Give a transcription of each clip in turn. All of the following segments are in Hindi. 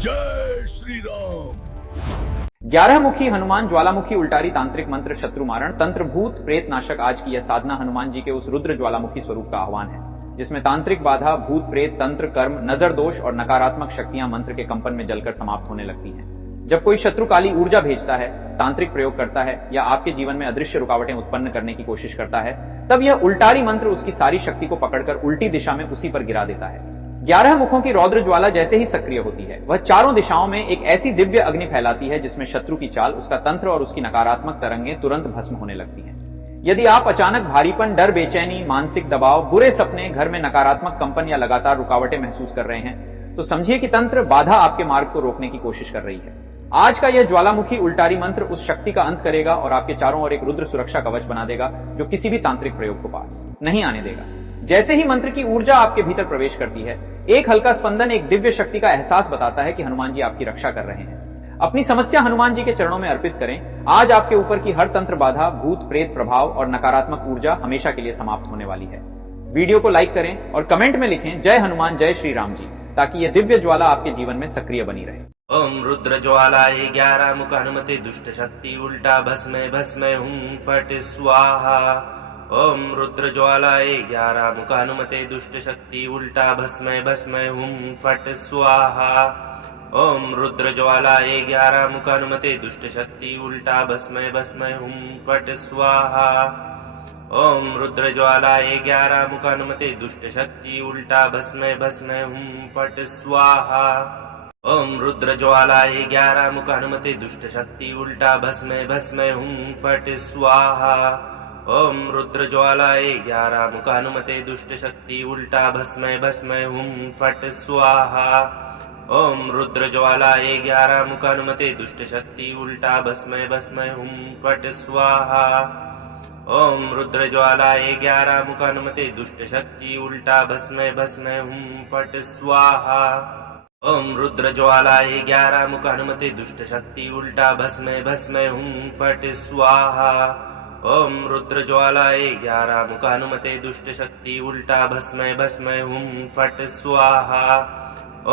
जय श्री राम। 11 मुखी हनुमान ज्वालामुखी उल्टारी तांत्रिक मंत्र शत्रु मारण तंत्र भूत प्रेत नाशक आज की यह साधना हनुमान जी के उस रुद्र ज्वालामुखी स्वरूप का आह्वान है जिसमें तांत्रिक बाधा भूत प्रेत तंत्र कर्म नजर दोष और नकारात्मक शक्तियां मंत्र के कंपन में जलकर समाप्त होने लगती हैं। जब कोई शत्रु काली ऊर्जा भेजता है, तांत्रिक प्रयोग करता है या आपके जीवन में अदृश्य रुकावटें उत्पन्न करने की कोशिश करता है, तब यह उल्टारी मंत्र उसकी सारी शक्ति को पकड़कर उल्टी दिशा में उसी पर गिरा देता है। 11 मुखों की रौद्र ज्वाला जैसे ही सक्रिय होती है, वह चारों दिशाओं में एक ऐसी दिव्य अग्नि फैलाती है जिसमें शत्रु की चाल, उसका तंत्र और उसकी नकारात्मक तरंगें तुरंत भस्म होने लगती हैं। यदि आप अचानक भारीपन, डर, बेचैनी, मानसिक दबाव, बुरे सपने, घर में नकारात्मक कंपन या लगातार रुकावटें महसूस कर रहे हैं, तो समझिए कि तंत्र बाधा आपके मार्ग को रोकने की कोशिश कर रही है। आज का यह ज्वालामुखी उल्टारी मंत्र उस शक्ति का अंत करेगा और आपके चारों ओर एक रुद्र सुरक्षा कवच बना देगा जो किसी भी तांत्रिक प्रयोग को पास नहीं आने देगा। जैसे ही मंत्र की ऊर्जा आपके भीतर प्रवेश करती है, एक हल्का स्पंदन एक दिव्य शक्ति का एहसास बताता है कि हनुमान जी आपकी रक्षा कर रहे हैं। अपनी समस्या हनुमान जी के चरणों में अर्पित करें। आज आपके ऊपर की हर तंत्र बाधा, भूत प्रेत प्रभाव और नकारात्मक ऊर्जा हमेशा के लिए समाप्त होने वाली है। वीडियो को लाइक करें और कमेंट में लिखें जय हनुमान जय श्री राम जी, ताकि यह दिव्य ज्वाला आपके जीवन में सक्रिय बनी रहे। ओम रुद्र ज्वालाय 11 मुख हनुमते दुष्ट शक्ति उल्टा भस्मे भस्मे हूं फट स्वाहा। ओम रुद्र ज्वालाय 11 मुख हनुमते दुष्ट शक्ति उल्टा भस्मे भस्मे हूं फट स्वाहा। ओम रुद्र ज्वालाय 11 मुख हनुमते दुष्ट शक्ति उल्टा भस्मे भस्मे हूं फट स्वाहा। ओम रुद्र ज्वालाय 11 मुख हनुमते दुष्ट शक्ति उल्टा भस्मे भस्मे हूं फट स्वाहा। ओम रुद्र ज्वालाय 11 मुख हनुमते दुष्ट शक्ति उल्टा भस्मे भस्मे हूं फट स्वाहा। ओम रुद्र ज्वालाय 11 मुख हनुमते दुष्ट शक्ति उल्टा भस्मे भस्मे हूं फट स्वाहा। ओम रुद्र ज्वालाय 11 मुख हनुमते दुष्ट शक्ति उल्टा भस्मे भस्मे हूं फट स्वाहा। ओम रुद्र ज्वालाय 11 मुख हनुमते दुष्ट शक्ति उल्टा भस्मे भस्मे हूं फट स्वाहा। ओम रुद्र ज्वालाय 11 मुख हनुमते दुष्ट शक्ति उल्टा भस्मे भस्मे हूं फट स्वाहा। ओम रुद्र ज्वालाय 11 मुख हनुमते दुष्ट शक्ति उल्टा भस्मे भस्मे हूं फट स्वाहा।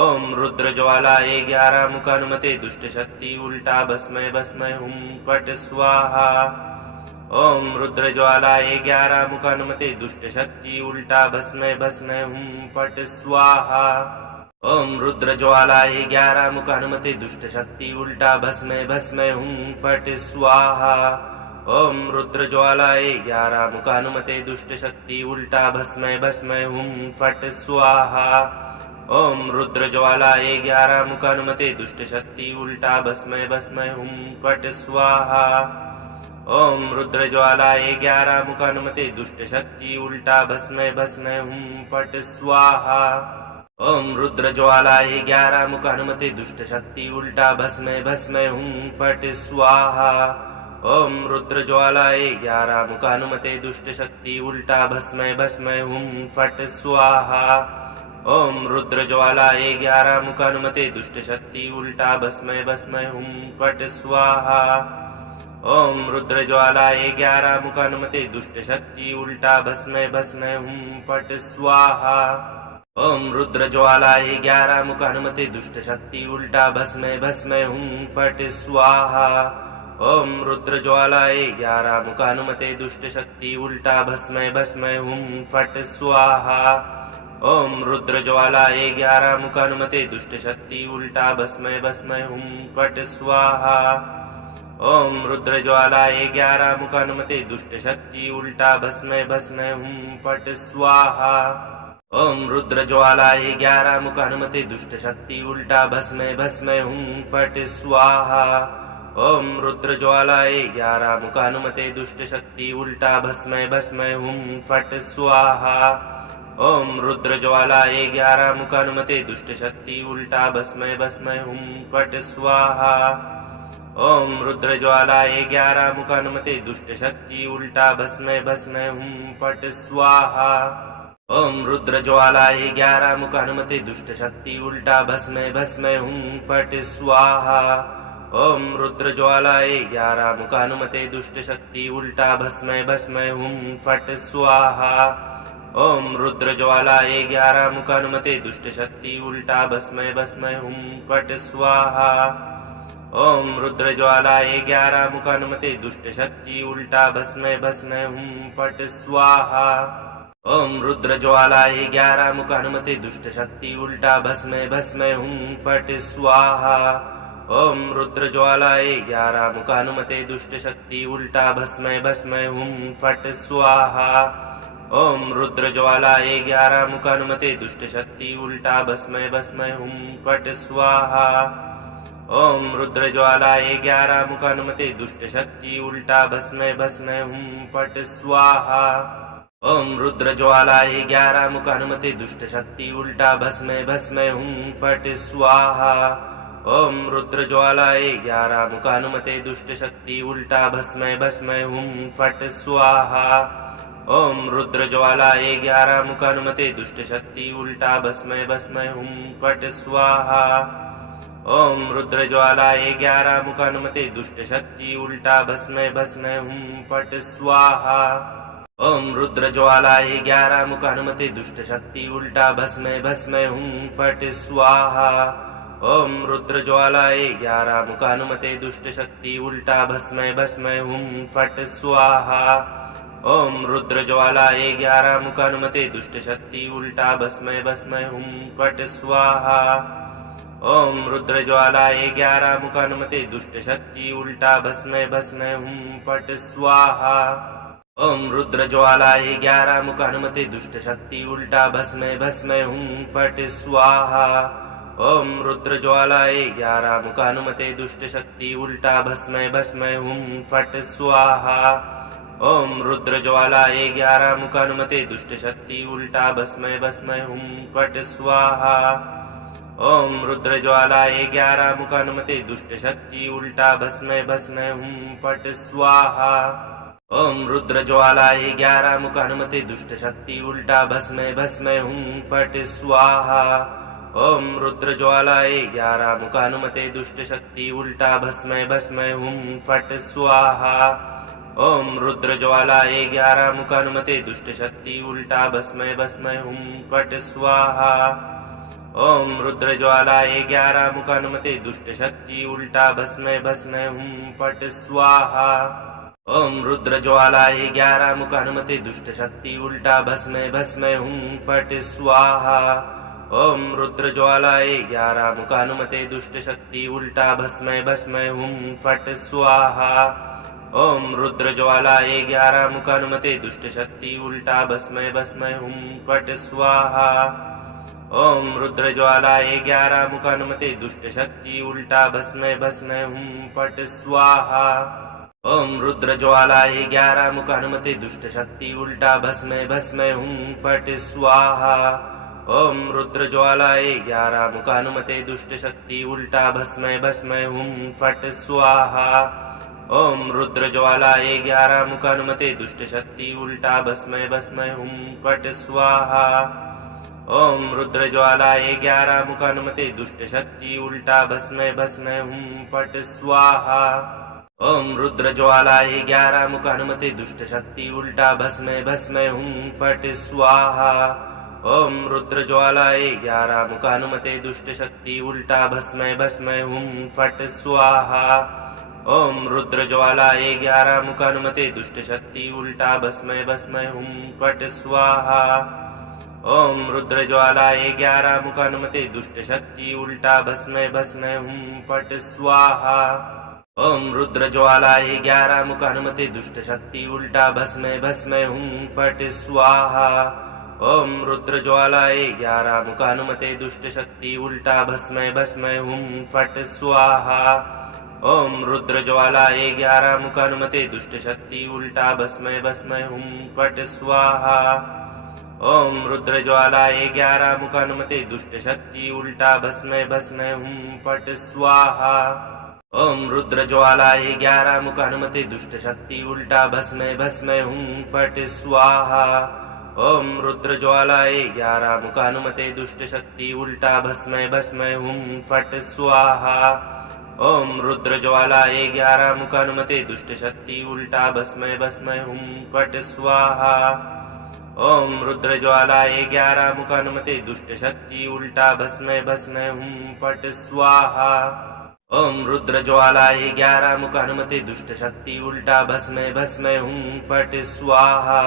ओम रुद्र ज्वालाय 11 मुख हनुमते दुष्ट शक्ति उल्टा भस्मे भस्मे हूं फट स्वाहा। ओम रुद्र ज्वालाय 11 मुख हनुमते दुष्ट शक्ति उल्टा भस्मे भस्मे हूं फट स्वाहा। ओम रुद्र ज्वालाय 11 मुख हनुमते दुष्ट शक्ति उल्टा भस्मे भस्मे हूं फट स्वाहा। ओम रुद्र ज्वालाय 11 मुख हनुमते दुष्ट शक्ति उल्टा भस्मे भस्मे हूं फट स्वाहा। ओम रुद्र ज्वालाय 11 मुख हनुमते दुष्ट शक्ति उल्टा भस्मे भस्मे हूं फट स्वाहा। ओम रुद्र ज्वालाय 11 मुख हनुमते दुष्ट शक्ति उल्टा भस्मे भस्मे हूं फट स्वाहा। ओम रुद्र ज्वालाय 11 मुख हनुमते दुष्ट शक्ति उल्टा भस्मे भस्मे हूं फट स्वाहा। ओम रुद्र ज्वालाय 11 मुख हनुमते दुष्ट शक्ति उल्टा भस्मे भस्मे हूं फट स्वाहा। ओम रुद्र ज्वालाय 11 मुख हनुमते दुष्ट शक्ति उल्टा भस्मे भस्मे हूं फट स्वाहा। ओम रुद्र ज्वालाय 11 मुख हनुमते दुष्ट शक्ति उल्टा भस्मे भस्मे हूं फट स्वाहा। ओम रुद्र ज्वालाय 11 मुख हनुमते दुष्ट शक्ति उल्टा भस्मे भस्मे हूं फट स्वाहा। ओम रुद्र ज्वालाय 11 मुख हनुमते दुष्ट शक्ति उल्टा भस्मे भस्मे हूं फट स्वाहा। ओम रुद्र ज्वालाय 11 मुख हनुमते दुष्ट शक्ति उल्टा भस्मे भस्मे हूं फट स्वाहा। ओम रुद्र ज्वालाय 11 मुख हनुमते दुष्ट शक्ति उल्टा भस्मे भस्मे हूं फट स्वाहा। ओम रुद्र ज्वालाय 11 मुख हनुमते दुष्ट शक्ति उल्टा भस्मे भस्मे हूं फट स्वाहा। ओम रुद्र ज्वालाय 11 मुख हनुमते दुष्ट शक्ति उल्टा भस्मे भस्मे हूं फट स्वाहा। ओम रुद्र ज्वालाय 11 मुख हनुमते दुष्ट शक्ति उल्टा भस्मे भस्मे हूं फट स्वाहा। ओम रुद्र ज्वालाय 11 मुख हनुमते दुष्ट शक्ति उल्टा भस्मे भस्मे हूं फट स्वाहा। ओम रुद्र ज्वालाय 11 मुख हनुमते दुष्ट शक्ति उल्टा भस्मे भस्मे हूं फट स्वाहा। ओम रुद्र ज्वालाय 11 मुख हनुमते दुष्ट शक्ति उल्टा भस्मे भस्मे हूं फट स्वाहा। ओम रुद्र ज्वालाए 11 मुख हनुमते दुष्ट शक्ति उल्टा भस्मै भस्मै हुम फट स्वाहा। ओम रुद्र ज्वालाए 11 मुख हनुमते दुष्ट शक्ति उल्टा भस्मै भस्मै हुम फट स्वाहा। ओम रुद्र ज्वालाए 11 मुख हनुमते दुष्ट शक्ति उल्टा भस्मै भस्मै हुम फट स्वाहा। ओम रुद्र ज्वालाए 11 मुख हनुमते दुष्ट शक्ति उल्टा भस्मै भस्मै हुम फट स्वाहा। ओम रुद्र ज्वालाए 11 मुख हनुमते दुष्ट शक्ति उल्टा भस्मै भस्मै हुम फट स्वाहा। ओम रुद्र ज्वालाए 11 मुख हनुमते दुष्ट शक्ति उल्टा भस्मै भस्मै हुम फट स्वाहा। ओम रुद्र ज्वालाए 11 मुख हनुमते दुष्ट शक्ति उल्टा भस्मै भस्मै हुम फट स्वाहा। ओम रुद्र ज्वालाए 11 मुख हनुमते दुष्ट शक्ति उल्टा भस्मै भस्मै हुम फट स्वाहा। ओम रुद्र ज्वालाए 11 मुख हनुमते दुष्ट शक्ति उल्टा भस्मै भस्मै हुम फट स्वाहा। ओम रुद्र ज्वालाए 11 मुख हनुमते दुष्ट शक्ति उल्टा भस्मै भस्मै हुम फट स्वाहा। ओम रुद्र ज्वालाए 11 मुख हनुमते दुष्ट शक्ति उल्टा भस्मै भस्मै हुम फट स्वाहा। ओम रुद्र ज्वालाए 11 मुख हनुमते दुष्ट शक्ति उल्टा भस्मै भस्मै हुम फट स्वाहा। ओम रुद्र ज्वालाए 11 मुख हनुमते दुष्ट शक्ति उल्टा भस्मै भस्मै हुम फट स्वाहा। ओम रुद्र ज्वालाए 11 मुख हनुमते दुष्ट शक्ति उल्टा भस्मै भस्मै हुम फट स्वाहा। ओम रुद्र ज्वालाए 11 मुख हनुमते दुष्ट शक्ति उल्टा भस्मै भस्मै हुम फट स्वाहा। ओम रुद्र ज्वालाए 11 मुख हनुमते दुष्ट शक्ति उल्टा भस्मै भस्मै हुम फट स्वाहा। ओम रुद्र ज्वालाए 11 मुख हनुमते दुष्ट शक्ति उल्टा भस्मै भस्मै हुम फट स्वाहा। ओम रुद्र ज्वालाए 11 मुख हनुमते दुष्ट शक्ति उल्टा भस्मै भस्मै हुम फट स्वाहा। ओम रुद्र ज्वालाए 11 मुख हनुमते दुष्ट शक्ति उल्टा भस्मै भस्मै हुम फट स्वाहा। ओम रुद्र ज्वालाए 11 मुख हनुमते दुष्ट शक्ति उल्टा भस्मै भस्मै हुम फट स्वाहा। ओम रुद्र ज्वालाए 11 मुख हनुमते दुष्ट शक्ति उल्टा भस्मै भस्मै हुम फट स्वाहा। ओम रुद्र ज्वालाए 11 मुख हनुमते दुष्ट शक्ति उल्टा भस्मै भस्मै हुम फट स्वाहा। ओम रुद्र ज्वालाए 11 मुख हनुमते दुष्ट शक्ति उल्टा भस्मै भस्मै हुम फट स्वाहा। ओम रुद्र ज्वालाए 11 मुख हनुमते दुष्ट शक्ति उल्टा भस्मै भस्मै हुम फट स्वाहा। ओम रुद्र ज्वालाए 11 मुख हनुमते दुष्ट शक्ति उल्टा भस्मै भस्मै हुम फट स्वाहा। ओम रुद्र ज्वालाए 11 मुख हनुमते दुष्ट शक्ति उल्टा भस्मै भस्मै हुम फट स्वाहा। ओम रुद्र ज्वालाए 11 मुख हनुमते दुष्ट शक्ति उल्टा भस्मै भस्मै हुम फट स्वाहा। ओम रुद्र ज्वालाए 11 मुख हनुमते दुष्ट शक्ति उल्टा भस्मै भस्मै हुम फट स्वाहा। ओम रुद्र ज्वालाए 11 मुख हनुमते दुष्ट शक्ति उल्टा भस्मै भस्मै हुम फट स्वाहा। ओम रुद्र ज्वालाए 11 मुख हनुमते दुष्ट शक्ति उल्टा भस्मै भस्मै हुम फट स्वाहा। ओम रुद्र ज्वालाए 11 मुख हनुमते दुष्ट शक्ति उल्टा भस्मै भस्मै हुम फट स्वाहा। ओम रुद्र ज्वालाए 11 मुख हनुमते दुष्ट शक्ति उल्टा भस्मै भस्मै हुम फट स्वाहा। ओम रुद्र ज्वालाए 11 मुख हनुमते दुष्ट शक्ति उल्टा भस्मै भस्मै हुम फट स्वाहा। ओम रुद्र ज्वालाए 11 मुख हनुमते दुष्ट शक्ति उल्टा भस्मै भस्मै हुम फट स्वाहा। ओम रुद्र ज्वालाए 11 मुख हनुमते दुष्ट शक्ति उल्टा भस्मै भस्मै हुम फट स्वाहा। ओम रुद्र ज्वालाए 11 मुख हनुमते दुष्ट शक्ति उल्टा भस्मै भस्मै हुम फट स्वाहा। ओम रुद्र ज्वालाए 11 मुख हनुमते दुष्ट शक्ति उल्टा भस्मै भस्मै हुम फट स्वाहा। ओम रुद्र ज्वालाए 11 मुख हनुमते दुष्ट शक्ति उल्टा भस्मै भस्मै हुम फट स्वाहा। ओम रुद्र ज्वालाए 11 मुख हनुमते दुष्ट शक्ति उल्टा भस्मै भस्मै हुम फट स्वाहा। ओम रुद्र ज्वालाए 11 मुख हनुमते दुष्ट शक्ति उल्टा भस्मै भस्मै हुम फट स्वाहा। ओम रुद्र ज्वालाए 11 मुख हनुमते दुष्ट शक्ति उल्टा भस्मै भस्मै हुम फट स्वाहा। ओम रुद्र ज्वालाय 11 मुख हनुमते दुष्ट शक्ति उल्टा भस्मै भस्मै हुं फट स्वाहा। ओम रुद्र ज्वालाय 11 मुख हनुमते दुष्ट शक्ति उल्टा भस्मै भस्मै हुं फट स्वाहा।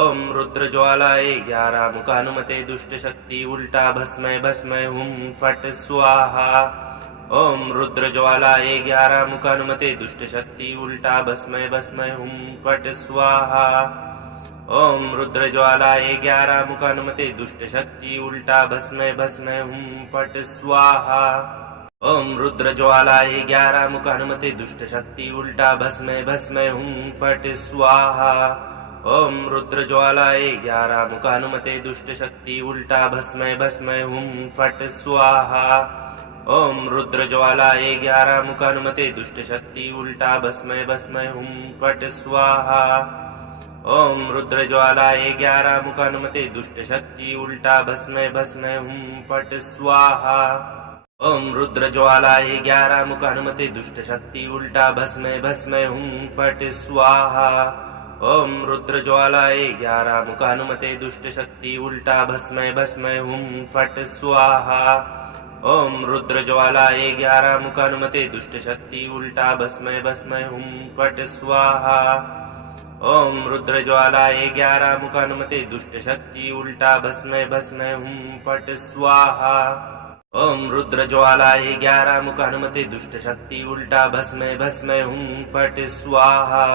ओम रुद्र ज्वालाय 11 मुख हनुमते दुष्ट शक्ति उल्टा भस्मै भस्मै हुं फट स्वाहा। ओम रुद्र ज्वालाय 11 मुख हनुमते दुष्ट शक्ति उल्टा भस्मै भस्मै हुं फट स्वाहा। ओम रुद्र ज्वालाय 11 मुख हनुमते दुष्ट शक्ति उल्टा भस्मै भस्मै हुं फट स्वाहा। ओम रुद्र ज्वालाय 11 मुख हनुमते दुष्ट शक्ति उल्टा भस्मै भस्मै हुं फट स्वाहा। ओम रुद्र ज्वालाय 11 मुख हनुमते दुष्ट शक्ति उल्टा भस्मै भस्मै हुं फट स्वाहा। ओम रुद्र ज्वालाय 11 मुख हनुमते दुष्ट शक्ति उल्टा भस्मै भस्मै हुं फट स्वाहा। ओम रुद्र ज्वालाय 11 मुख हनुमते दुष्ट शक्ति उल्टा भस्मै भस्मै हुं फट स्वाहा। ओम रुद्र ज्वालाय 11 मुख हनुमते दुष्ट शक्ति उल्टा भस्मै भस्मै हुं फट स्वाहा। ओम रुद्र ज्वालाय 11 मुख हनुमते दुष्ट शक्ति उल्टा भस्मै भस्मै हुं फट स्वाहा। ओम रुद्र ज्वालाय 11 मुख हनुमते दुष्ट शक्ति उल्टा भस्मै भस्मै हुं फट स्वाहा। ओम रुद्र ज्वालाय 11 मुख हनुमते दुष्ट शक्ति उल्टा भस्मै भस्मै हुं फट स्वाहा। ओम रुद्र ज्वालाय 11 मुख हनुमते दुष्ट शक्ति उल्टा भस्मै भस्मै हुं फट स्वाहा।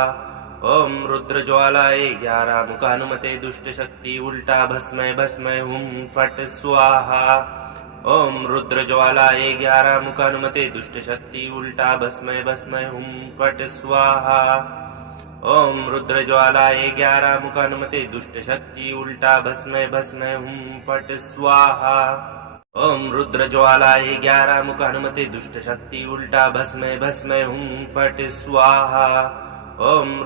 ओम रुद्र ज्वालाय 11 मुख हनुमते दुष्ट शक्ति उल्टा भस्मै भस्मै हुं फट स्वाहा। ओम रुद्र ज्वालाय 11 मुख हनुमते दुष्ट शक्ति उल्टा भस्मै भस्मै हुं फट स्वाहा। ओम रुद्र ज्वालाय 11 मुख हनुमते दुष्ट शक्ति उल्टा भस्मै भस्मै हुं फट स्वाहा। ओम रुद्र ज्वालाय 11 मुख हनुमते दुष्ट शक्ति उल्टा भस्मै भस्मै हुं फट स्वाहा। ओम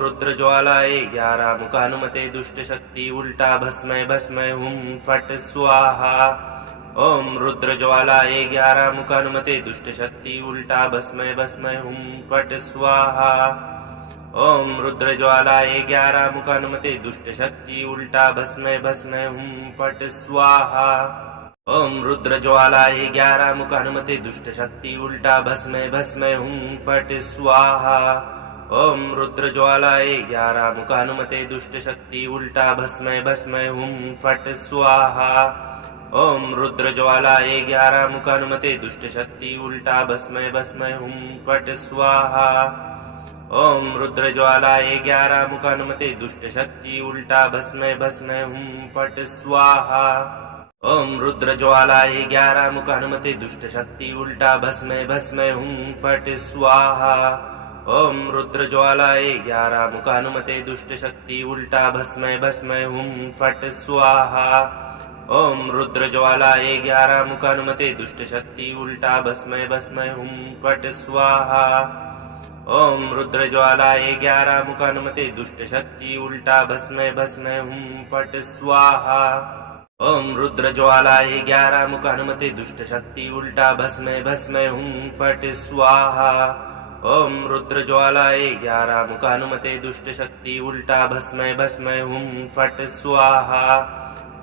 रुद्र ज्वालाय 11 मुख हनुमते दुष्ट शक्ति उल्टा भस्मै भस्मै हुं फट स्वाहा। ओम रुद्र ज्वालाय 11 मुख हनुमते दुष्ट शक्ति उल्टा भस्मै भस्मै हुं फट स्वाहा। ओम रुद्र ज्वालाय 11 मुख हनुमते दुष्ट शक्ति उल्टा भस्मै भस्मै हुं फट स्वाहा। ओम रुद्र ज्वालाय 11 मुख हनुमते दुष्ट शक्ति उल्टा भस्मै भस्मै हुं फट स्वाहा। ओम रुद्र ज्वालाय 11 मुख हनुमते दुष्ट शक्ति उल्टा भस्मै भस्मै हुं फट स्वाहा। ओम रुद्र ज्वालाय 11 मुख हनुमते दुष्ट शक्ति उल्टा भस्मै भस्मै हुं फट स्वाहा। ओम रुद्र ज्वालाय 11 मुख हनुमते दुष्ट शक्ति उल्टा भस्मै भस्मै हुं फट स्वाहा। ओम रुद्र ज्वालाय 11 मुख हनुमते दुष्ट शक्ति उल्टा भस्मै भस्मै हुं फट स्वाहा। ओम रुद्र ज्वालाय 11 मुख हनुमते दुष्ट शक्ति उल्टा भस्मै भस्मै हुं फट स्वाहा। ओम रुद्र ज्वालाय 11 मुख हनुमते दुष्ट शक्ति उल्टा भस्मै भस्मै हुं फट स्वाहा। ओम रुद्र ज्वालाय 11 मुख हनुमते दुष्ट शक्ति उल्टा भस्मै भस्मै हुं फट स्वाहा। ओम रुद्र ज्वालाय 11 मुख हनुमते दुष्ट शक्ति उल्टा भस्मै भस्मै हुं फट स्वाहा। ओम रुद्र ज्वालाय 11 मुख हनुमते दुष्ट शक्ति उल्टा भस्मै भस्मै हुं फट स्वाहा।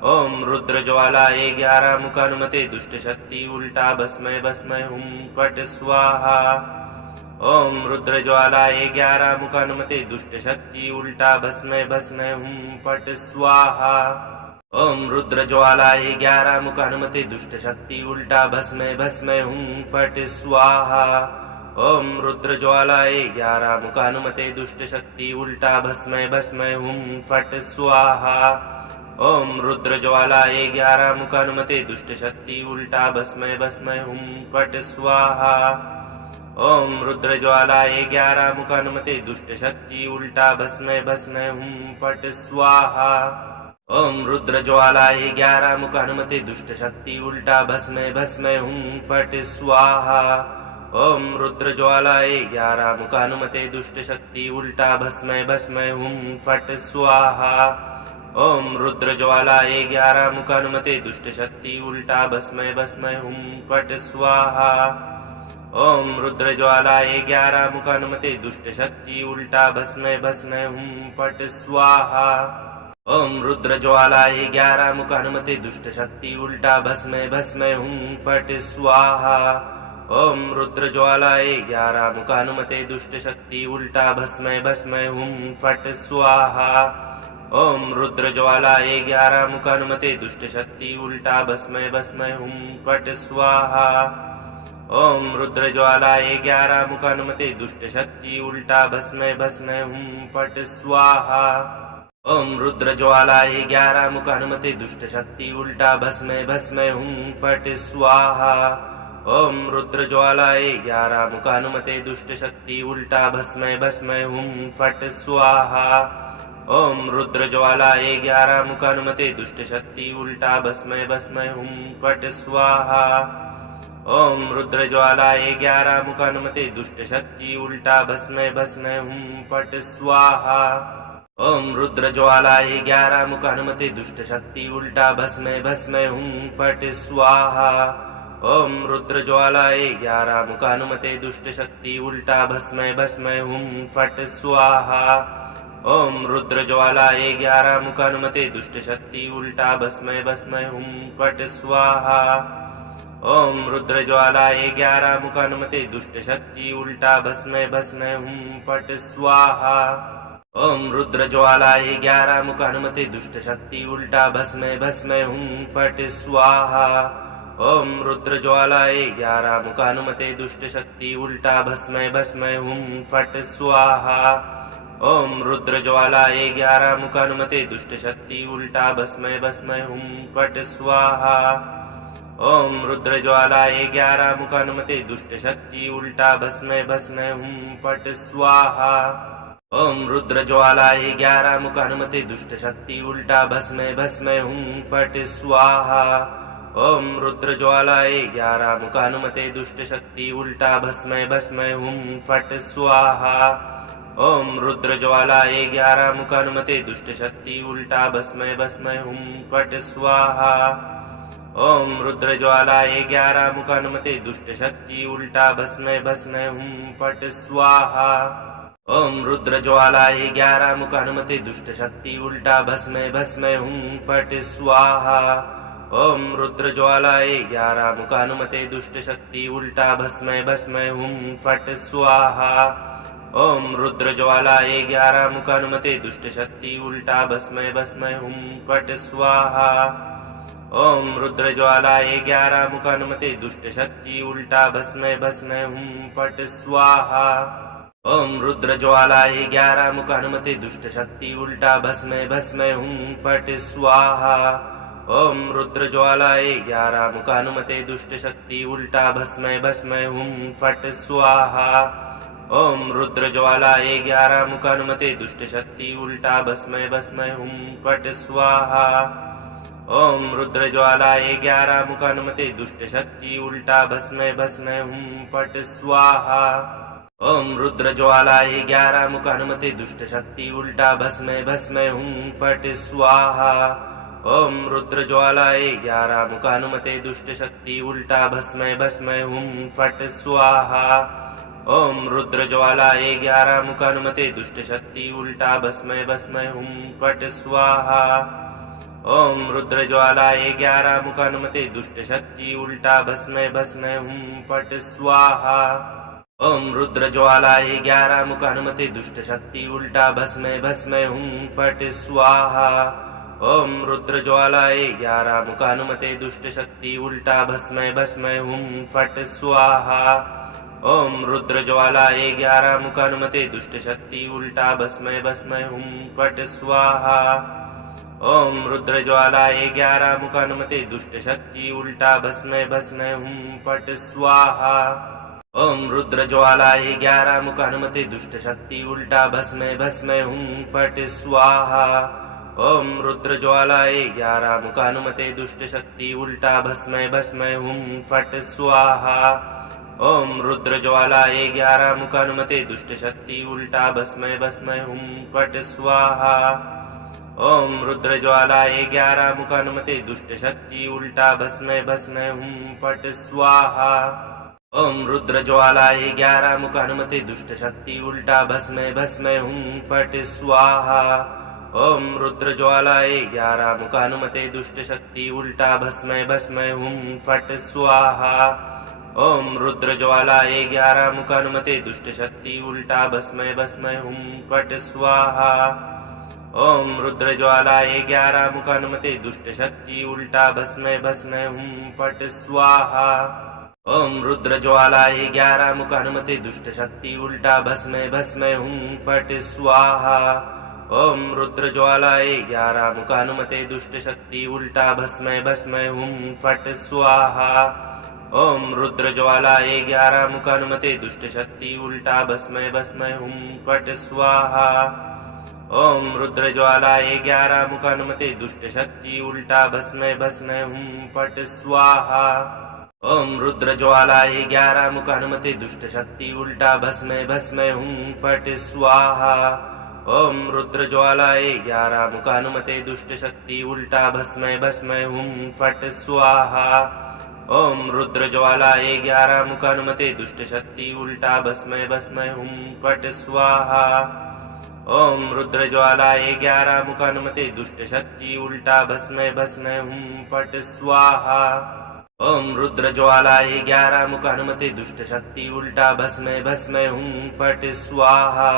ओम रुद्र ज्वालाय 11 मुख हनुमते दुष्ट शक्ति उल्टा भस्मै भस्मै हुं फट स्वाहा। ओम रुद्र ज्वालाय 11 मुख हनुमते दुष्ट शक्ति उल्टा भस्मै भस्मै हुं फट स्वाहा। ओम रुद्र ज्वालाय 11 मुख हनुमते दुष्ट शक्ति उल्टा भस्मै भस्मै हुं फट स्वाहा। ओम रुद्र ज्वालाय 11 मुख हनुमते दुष्ट शक्ति उल्टा भस्मै भस्मै हुं फट स्वाहा। ओम रुद्र ज्वालाय 11 मुख हनुमते दुष्ट शक्ति उल्टा भस्मै भस्मै हुं फट स्वाहा। ओम रुद्र ज्वालाय 11 मुख हनुमते दुष्ट शक्ति उल्टा भस्मै भस्मै हुं फट स्वाहा। ओम रुद्र ज्वालाय 11 मुख हनुमते दुष्ट शक्ति उल्टा भस्मै भस्मै हुं फट स्वाहा। ओम रुद्र ज्वालाय 11 मुख हनुमते दुष्ट शक्ति उल्टा भस्मै भस्मै हुं फट स्वाहा। ओम रुद्र ज्वालाय 11 मुख हनुमते दुष्ट शक्ति उल्टा भस्मै भस्मै हुं फट स्वाहा। ओम रुद्र ज्वालाय 11 मुख हनुमते दुष्ट शक्ति उल्टा भस्मै भस्मै हुं फट स्वाहा। ओम रुद्र ज्वालाए 11 मुख हनुमते दुष्ट शक्ति उल्टा भस्मे भस्मे हूं फट स्वाहा। ओम रुद्र ज्वालाए 11 मुख हनुमते दुष्ट शक्ति उल्टा भस्मे भस्मे हूं फट स्वाहा। ओम रुद्र ज्वालाए 11 मुख हनुमते दुष्ट शक्ति उल्टा भस्मे भस्मे हूं फट स्वाहा। ओम रुद्र ज्वालाए 11 मुख हनुमते दुष्ट शक्ति उल्टा भस्मे भस्मे हूं फट स्वाहा। ओम रुद्र ज्वालाए 11 मुख हनुमते दुष्ट शक्ति उल्टा भस्मे भस्मे हूं फट स्वाहा। ओम रुद्र ज्वालाए 11 मुख हनुमते दुष्ट शक्ति उल्टा भस्मे भस्मे हूं फट स्वाहा। ओम रुद्र ज्वालाए 11 मुख हनुमते दुष्ट शक्ति उल्टा भस्मे भस्मे हूं फट स्वाहा। ओम रुद्र ज्वालाए 11 मुख हनुमते दुष्ट शक्ति उल्टा भस्मे भस्मे हूं फट स्वाहा। ओम रुद्र ज्वालाए 11 मुख हनुमते दुष्ट शक्ति उल्टा भस्मे भस्मे हूं फट स्वाहा। ओम रुद्र ज्वालाए 11 मुख हनुमते दुष्ट शक्ति उल्टा भस्मे भस्मे हूं फट स्वाहा। ओम रुद्र ज्वालाए 11 मुख हनुमते दुष्ट शक्ति उल्टा भस्मे भस्मे हूं फट स्वाहा। ओम रुद्र ज्वालाए 11 मुख हनुमते दुष्ट शक्ति उल्टा भस्मे भस्मे हूं फट स्वाहा। ओम रुद्र ज्वालाए 11 मुख हनुमते दुष्ट शक्ति उल्टा भस्मे भस्मे हूं फट स्वाहा। ओम रुद्र ज्वालाए 11 मुख हनुमते दुष्ट शक्ति उल्टा भस्मे भस्मे हूं फट स्वाहा। ओम रुद्र ज्वालाए 11 मुख हनुमते दुष्ट शक्ति उल्टा भस्मे भस्मे हूं फट स्वाहा। ओम रुद्र ज्वालाए 11 मुख हनुमते दुष्ट शक्ति उल्टा भस्मे भस्मे हूं फट स्वाहा। ओम रुद्र ज्वालाए 11 मुख हनुमते दुष्ट शक्ति उल्टा भस्मे भस्मे हूं फट स्वाहा। ओम रुद्र ज्वालाए 11 मुख हनुमते दुष्ट शक्ति उल्टा भस्मे भस्मे हूं फट स्वाहा। ओम रुद्र ज्वालाए 11 मुख हनुमते दुष्ट शक्ति उल्टा भस्मे भस्मे हूं फट स्वाहा। ओम रुद्र ज्वालाए 11 मुख हनुमते दुष्ट शक्ति उल्टा भस्मे भस्मे हूं फट स्वाहा। ओम रुद्र ज्वालाए 11 मुख हनुमते दुष्ट शक्ति उल्टा भस्मे भस्मे हूं फट स्वाहा। ओम रुद्र ज्वालाए 11 मुख हनुमते दुष्ट शक्ति उल्टा भस्मे भस्मे हूं फट स्वाहा। ओम रुद्र ज्वालाए 11 मुख हनुमते दुष्ट शक्ति उल्टा भस्मे भस्मे हूं फट स्वाहा। ओम रुद्र ज्वालाए 11 मुख हनुमते दुष्ट शक्ति उल्टा भस्मे भस्मे हूं फट स्वाहा। ओम रुद्र ज्वालाए 11 मुख हनुमते दुष्ट शक्ति उल्टा भस्मे भस्मे हूं फट स्वाहा। ओम रुद्र ज्वालाए 11 मुख हनुमते दुष्ट शक्ति उल्टा भस्मे भस्मे हूं फट स्वाहा। ओम रुद्र ज्वालाए 11 मुख हनुमते दुष्ट शक्ति उल्टा भस्मे भस्मे हूं फट स्वाहा। ओम रुद्र ज्वालाए 11 मुख हनुमते दुष्ट शक्ति उल्टा भस्मे भस्मे हूं फट स्वाहा। ओम रुद्र ज्वालाए 11 मुख हनुमते दुष्ट शक्ति उल्टा भस्मे भस्मे हूं फट स्वाहा। ओम रुद्र ज्वालाए 11 मुख हनुमते दुष्ट शक्ति उल्टा भस्मे भस्मे हूं फट स्वाहा। ओम रुद्र ज्वालाए 11 मुख हनुमते दुष्ट शक्ति उल्टा भस्मे भस्मे हूं फट स्वाहा। ओम रुद्र ज्वालाए 11 मुख हनुमते दुष्ट शक्ति उल्टा भस्मे भस्मे हूं फट स्वाहा। ओम रुद्र ज्वालाए 11 मुख हनुमते दुष्ट शक्ति उल्टा भस्मे भस्मे हूं फट स्वाहा। ओम रुद्र ज्वालाए 11 मुख हनुमते दुष्ट शक्ति उल्टा भस्मे भस्मे हूं फट स्वाहा। ओम रुद्र ज्वालाए 11 मुख हनुमते दुष्ट शक्ति उल्टा भस्मे भस्मे हूं फट स्वाहा। ओम रुद्र ज्वालाए 11 मुख हनुमते दुष्ट शक्ति उल्टा भस्मे भस्मे हूं फट स्वाहा। ओम रुद्र ज्वालाए 11 मुख हनुमते दुष्ट शक्ति उल्टा भस्मे भस्मे हूं फट स्वाहा। ओम रुद्र ज्वालाए 11 मुख हनुमते दुष्ट शक्ति उल्टा भस्मे भस्मे हूं फट स्वाहा। ओम रुद्र ज्वालाए 11 मुख हनुमते दुष्ट शक्ति उल्टा भस्मे भस्मे हूं फट स्वाहा। ओम रुद्र ज्वालाए 11 मुख हनुमते दुष्ट शक्ति उल्टा भस्मे भस्मे हूं फट स्वाहा। ओम रुद्र ज्वालाए 11 मुख हनुमते दुष्ट शक्ति उल्टा भस्मे भस्मे हूं फट स्वाहा। ओम रुद्र ज्वालाए 11 मुख हनुमते दुष्ट शक्ति उल्टा भस्मै भस्मै हुम फट स्वाहा। ओम रुद्र ज्वालाए 11 मुख हनुमते दुष्ट शक्ति उल्टा भस्मै भस्मै हुम फट स्वाहा। ओम रुद्र ज्वालाए 11 मुख हनुमते दुष्ट शक्ति उल्टा भस्मै भस्मै हुम फट स्वाहा। ओम रुद्र ज्वालाए 11 मुख हनुमते दुष्ट शक्ति उल्टा भस्मै भस्मै हुम फट स्वाहा। ओम रुद्र ज्वालाए 11 मुख हनुमते दुष्ट शक्ति उल्टा भस्मै भस्मै हुम फट स्वाहा। ओम रुद्र ज्वालाए 11 मुख हनुमते दुष्ट शक्ति उल्टा भस्मै भस्मै हुम फट स्वाहा। ओम रुद्र ज्वालाए 11 मुख हनुमते दुष्ट शक्ति उल्टा भस्मै भस्मै हुम फट स्वाहा। ओम रुद्र ज्वालाए 11 मुख हनुमते दुष्ट शक्ति उल्टा भस्मै भस्मै हुम फट स्वाहा। ओम रुद्र ज्वालाए 11 मुख हनुमते दुष्ट शक्ति उल्टा भस्मै भस्मै हुम फट स्वाहा। ओम रुद्र ज्वालाए 11 मुख हनुमते दुष्ट शक्ति उल्टा भस्मै भस्मै हुम फट स्वाहा। ओम रुद्र ज्वालाए 11 मुख हनुमते दुष्ट शक्ति उल्टा भस्मै भस्मै हुम फट स्वाहा। ओम रुद्र ज्वालाए 11 मुख हनुमते दुष्ट शक्ति उल्टा भस्मै भस्मै हुम फट स्वाहा।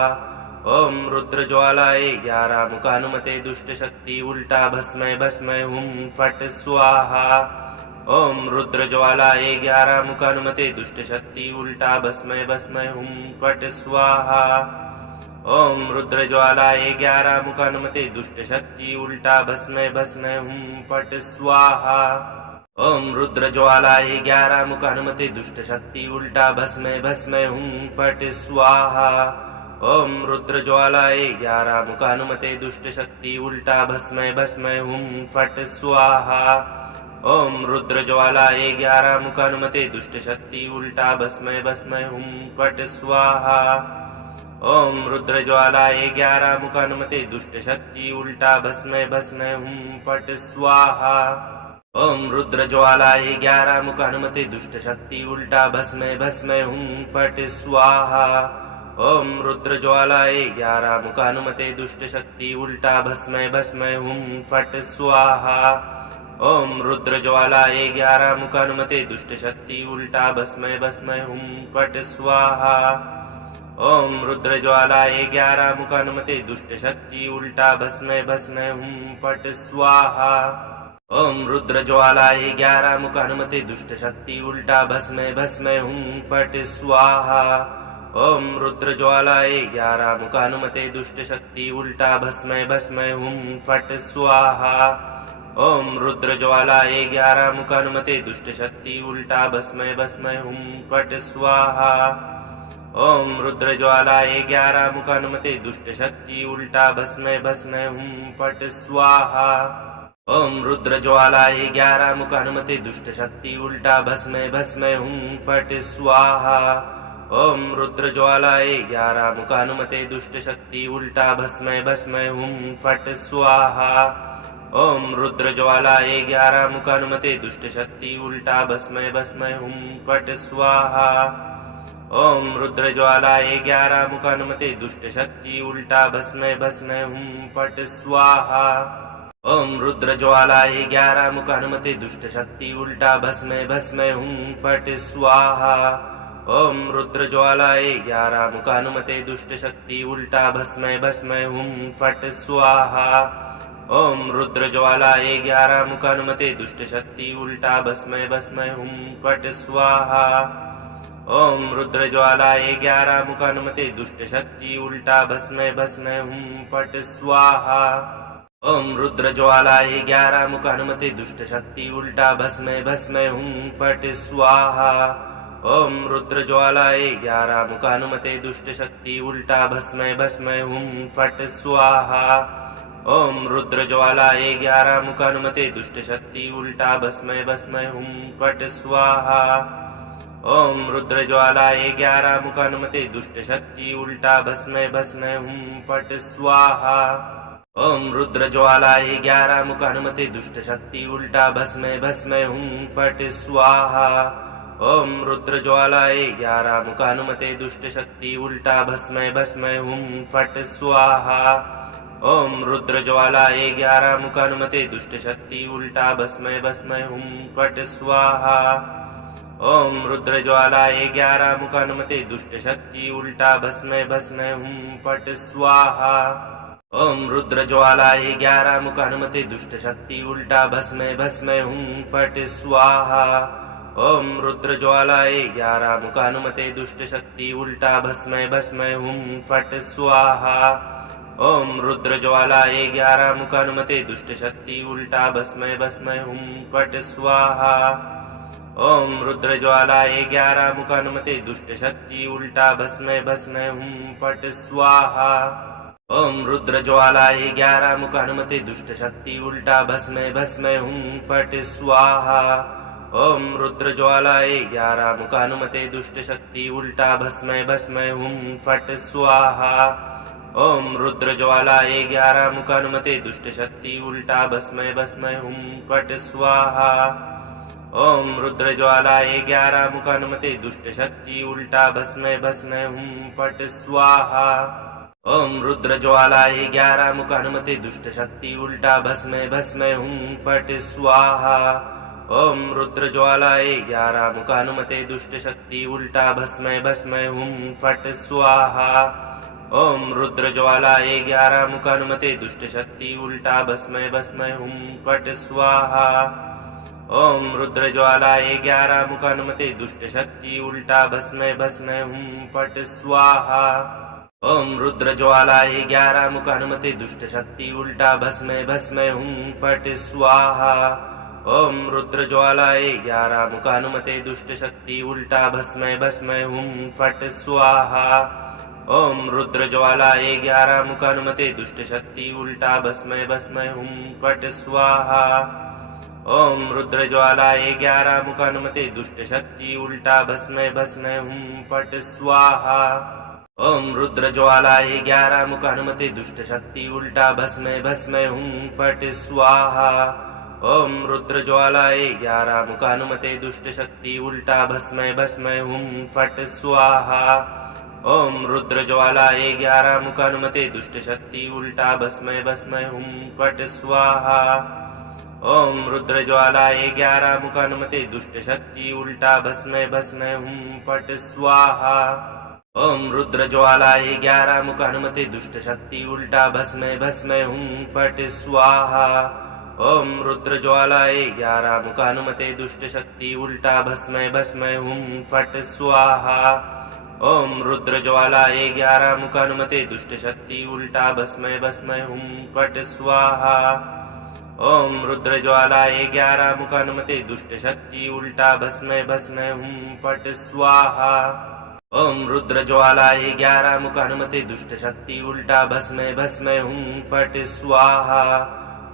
ओम रुद्र ज्वालाए 11 मुख हनुमते दुष्ट शक्ति उल्टा भस्मै भस्मै हुम फट स्वाहा। ओम रुद्र ज्वालाए 11 मुख हनुमते दुष्ट शक्ति उल्टा भस्मै भस्मै हुम फट स्वाहा। ओम रुद्र ज्वालाए 11 मुख हनुमते दुष्ट शक्ति उल्टा भस्मै भस्मै हुम फट स्वाहा। ओम रुद्र ज्वालाए 11 मुख हनुमते दुष्ट शक्ति उल्टा भस्मै भस्मै हुम फट स्वाहा। ओम रुद्र ज्वालाए 11 मुख हनुमते दुष्ट शक्ति उल्टा भस्मै भस्मै हुम फट स्वाहा। ओम रुद्र ज्वालाए 11 मुख हनुमते दुष्ट शक्ति उल्टा भस्मै भस्मै हुम फट स्वाहा। ओम रुद्र ज्वालाए 11 मुख हनुमते दुष्ट शक्ति उल्टा भस्मै भस्मै हुम फट स्वाहा। ओम रुद्र ज्वालाए 11 मुख हनुमते दुष्ट शक्ति उल्टा भस्मै भस्मै हुम फट स्वाहा। ओम रुद्र ज्वालाए 11 मुख हनुमते दुष्ट शक्ति उल्टा भस्मै भस्मै हुम फट स्वाहा। ओम रुद्र ज्वालाए 11 मुख हनुमते दुष्ट शक्ति उल्टा भस्मै भस्मै हुम फट स्वाहा। ओम रुद्र ज्वालाए 11 मुख हनुमते दुष्ट शक्ति उल्टा भस्मै भस्मै हुम फट स्वाहा। ओम रुद्र ज्वालाए 11 मुख हनुमते दुष्ट शक्ति उल्टा भस्मै भस्मै हुम फट स्वाहा। ओम रुद्र ज्वालाए 11 मुख हनुमते दुष्ट शक्ति उल्टा भस्मै भस्मै हुम फट स्वाहा। ओम रुद्र ज्वालाए 11 मुख हनुमते दुष्ट शक्ति उल्टा भस्मै भस्मै हुम फट स्वाहा। ओम रुद्र ज्वालाए 11 मुख हनुमते दुष्ट शक्ति उल्टा भस्मै भस्मै हुम फट स्वाहा। ओम रुद्र ज्वालाए 11 मुख हनुमते दुष्ट शक्ति उल्टा भस्मै भस्मै हुम फट स्वाहा। ओम रुद्र ज्वालाए 11 मुख हनुमते दुष्ट शक्ति उल्टा भस्मै भस्मै हुम फट स्वाहा। ओम रुद्र ज्वालाए 11 मुख हनुमते दुष्ट शक्ति उल्टा भस्मै भस्मै हुम फट स्वाहा। ओम रुद्र ज्वालाए 11 मुख हनुमते दुष्ट शक्ति उल्टा भस्मै भस्मै हुम फट स्वाहा। ओम रुद्र ज्वालाए 11 मुख हनुमते दुष्ट शक्ति उल्टा भस्मै भस्मै हुम फट स्वाहा। ओम रुद्र ज्वालाए 11 मुख हनुमते दुष्ट शक्ति उल्टा भस्मै भस्मै हुम फट स्वाहा। ओम रुद्र ज्वालाए 11 मुख हनुमते दुष्ट शक्ति उल्टा भस्मै भस्मै हुम फट स्वाहा। ओम रुद्र ज्वालाए 11 मुख हनुमते दुष्ट शक्ति उल्टा भस्मै भस्मै हुम फट स्वाहा। ओम रुद्र ज्वालाए 11 मुख हनुमते दुष्ट शक्ति उल्टा भस्मै भस्मै हुम फट स्वाहा। ओम रुद्र ज्वालाए 11 मुख हनुमते दुष्ट शक्ति उल्टा भस्मै भस्मै हुम फट स्वाहा। ओम रुद्र ज्वालाए 11 मुख हनुमते दुष्ट शक्ति उल्टा भस्मै भस्मै हुम फट स्वाहा। ओम रुद्र ज्वालाए 11 मुख हनुमते दुष्ट शक्ति उल्टा भस्मै भस्मै हुम फट स्वाहा। ओम रुद्र ज्वालाए 11 मुख हनुमते दुष्ट शक्ति उल्टा भस्मै भस्मै हुम फट स्वाहा। ओम रुद्र ज्वालाए 11 मुख हनुमते दुष्ट शक्ति उल्टा भस्मै भस्मै हुम फट स्वाहा। ओम रुद्र ज्वालाए 11 मुख हनुमते दुष्ट शक्ति उल्टा भस्मै भस्मै हुम फट स्वाहा। ओम रुद्र ज्वालाए 11 मुख हनुमते दुष्ट शक्ति उल्टा भस्मै भस्मै हुम फट स्वाहा। ओम रुद्र ज्वालाए 11 मुख हनुमते दुष्ट शक्ति उल्टा भस्मै भस्मै हुम फट स्वाहा। ओम रुद्र ज्वालाए 11 मुख हनुमते दुष्ट शक्ति उल्टा भस्मै भस्मै हुम फट स्वाहा। ओम रुद्र ज्वालाए 11 मुख हनुमते दुष्ट शक्ति उल्टा भस्मै भस्मै हुम फट स्वाहा। ओम रुद्र ज्वालाए 11 मुख हनुमते दुष्ट शक्ति उल्टा भस्मै भस्मै हुम फट स्वाहा। ओम रुद्र ज्वालाए 11 मुख हनुमते दुष्ट शक्ति उल्टा भस्मै भस्मै हुम फट स्वाहा। ओम रुद्र ज्वालाए 11 मुख हनुमते दुष्ट शक्ति उल्टा भस्मै भस्मै हुम फट स्वाहा। ओम रुद्र ज्वालाए 11 मुख हनुमते दुष्ट शक्ति उल्टा भस्मै भस्मै हुम फट स्वाहा। ओम रुद्र ज्वालाए 11 मुख हनुमते दुष्ट शक्ति उल्टा भस्मै भस्मै हुम फट स्वाहा। ओम रुद्र ज्वालाए 11 मुख हनुमते दुष्ट शक्ति उल्टा भस्मै भस्मै हुम फट स्वाहा। ओम रुद्र ज्वालाए 11 मुख हनुमते दुष्ट शक्ति उल्टा भस्मै भस्मै हुम फट स्वाहा। ओम रुद्र ज्वालाए 11 मुख हनुमते दुष्ट शक्ति उल्टा भस्मै भस्मै हुम फट स्वाहा। ओम रुद्र ज्वालाए 11 मुख हनुमते दुष्ट शक्ति उल्टा भस्मै भस्मै हुम फट स्वाहा। ओम रुद्र ज्वालाए 11 मुख हनुमते दुष्ट शक्ति उल्टा भस्मै भस्मै हुम फट स्वाहा। ओम रुद्र ज्वालाए 11 मुख हनुमते दुष्ट शक्ति उल्टा भस्मै भस्मै हुम फट स्वाहा। ओम रुद्र ज्वालाए 11 मुख हनुमते दुष्ट शक्ति उल्टा भस्मै भस्मै हुम फट स्वाहा। ओम रुद्र ज्वालाए 11 मुख हनुमते दुष्ट शक्ति उल्टा भस्मै भस्मै हुम फट स्वाहा। ओम रुद्र ज्वालाए 11 मुख हनुमते दुष्ट शक्ति उल्टा भस्मै भस्मै हुम फट स्वाहा। ओम रुद्र ज्वालाए 11 मुख हनुमते दुष्ट शक्ति उल्टा भस्मै भस्मै हुम फट स्वाहा। ओम रुद्र ज्वालाए 11 मुख हनुमते दुष्ट शक्ति उल्टा भस्मै भस्मै हुम फट स्वाहा। ओम रुद्र ज्वालाए 11 मुख हनुमते दुष्ट शक्ति उल्टा भस्मै भस्मै हुम फट स्वाहा। ओम रुद्र ज्वालाए 11 मुख हनुमते दुष्ट शक्ति उल्टा भस्मै भस्मै हुम फट स्वाहा। ओम रुद्र ज्वालाए 11 मुख हनुमते दुष्ट शक्ति उल्टा भस्मै भस्मै हुम फट स्वाहा। ओम रुद्र ज्वालाए 11 मुख हनुमते दुष्ट शक्ति उल्टा भस्मै भस्मै हुम फट स्वाहा। ओम रुद्र ज्वालाए 11 मुख हनुमते दुष्ट शक्ति उल्टा भस्मै भस्मै हुम फट स्वाहा। ओम रुद्र ज्वालाए 11 मुख हनुमते दुष्ट शक्ति उल्टा भस्मै भस्मै हुम फट स्वाहा।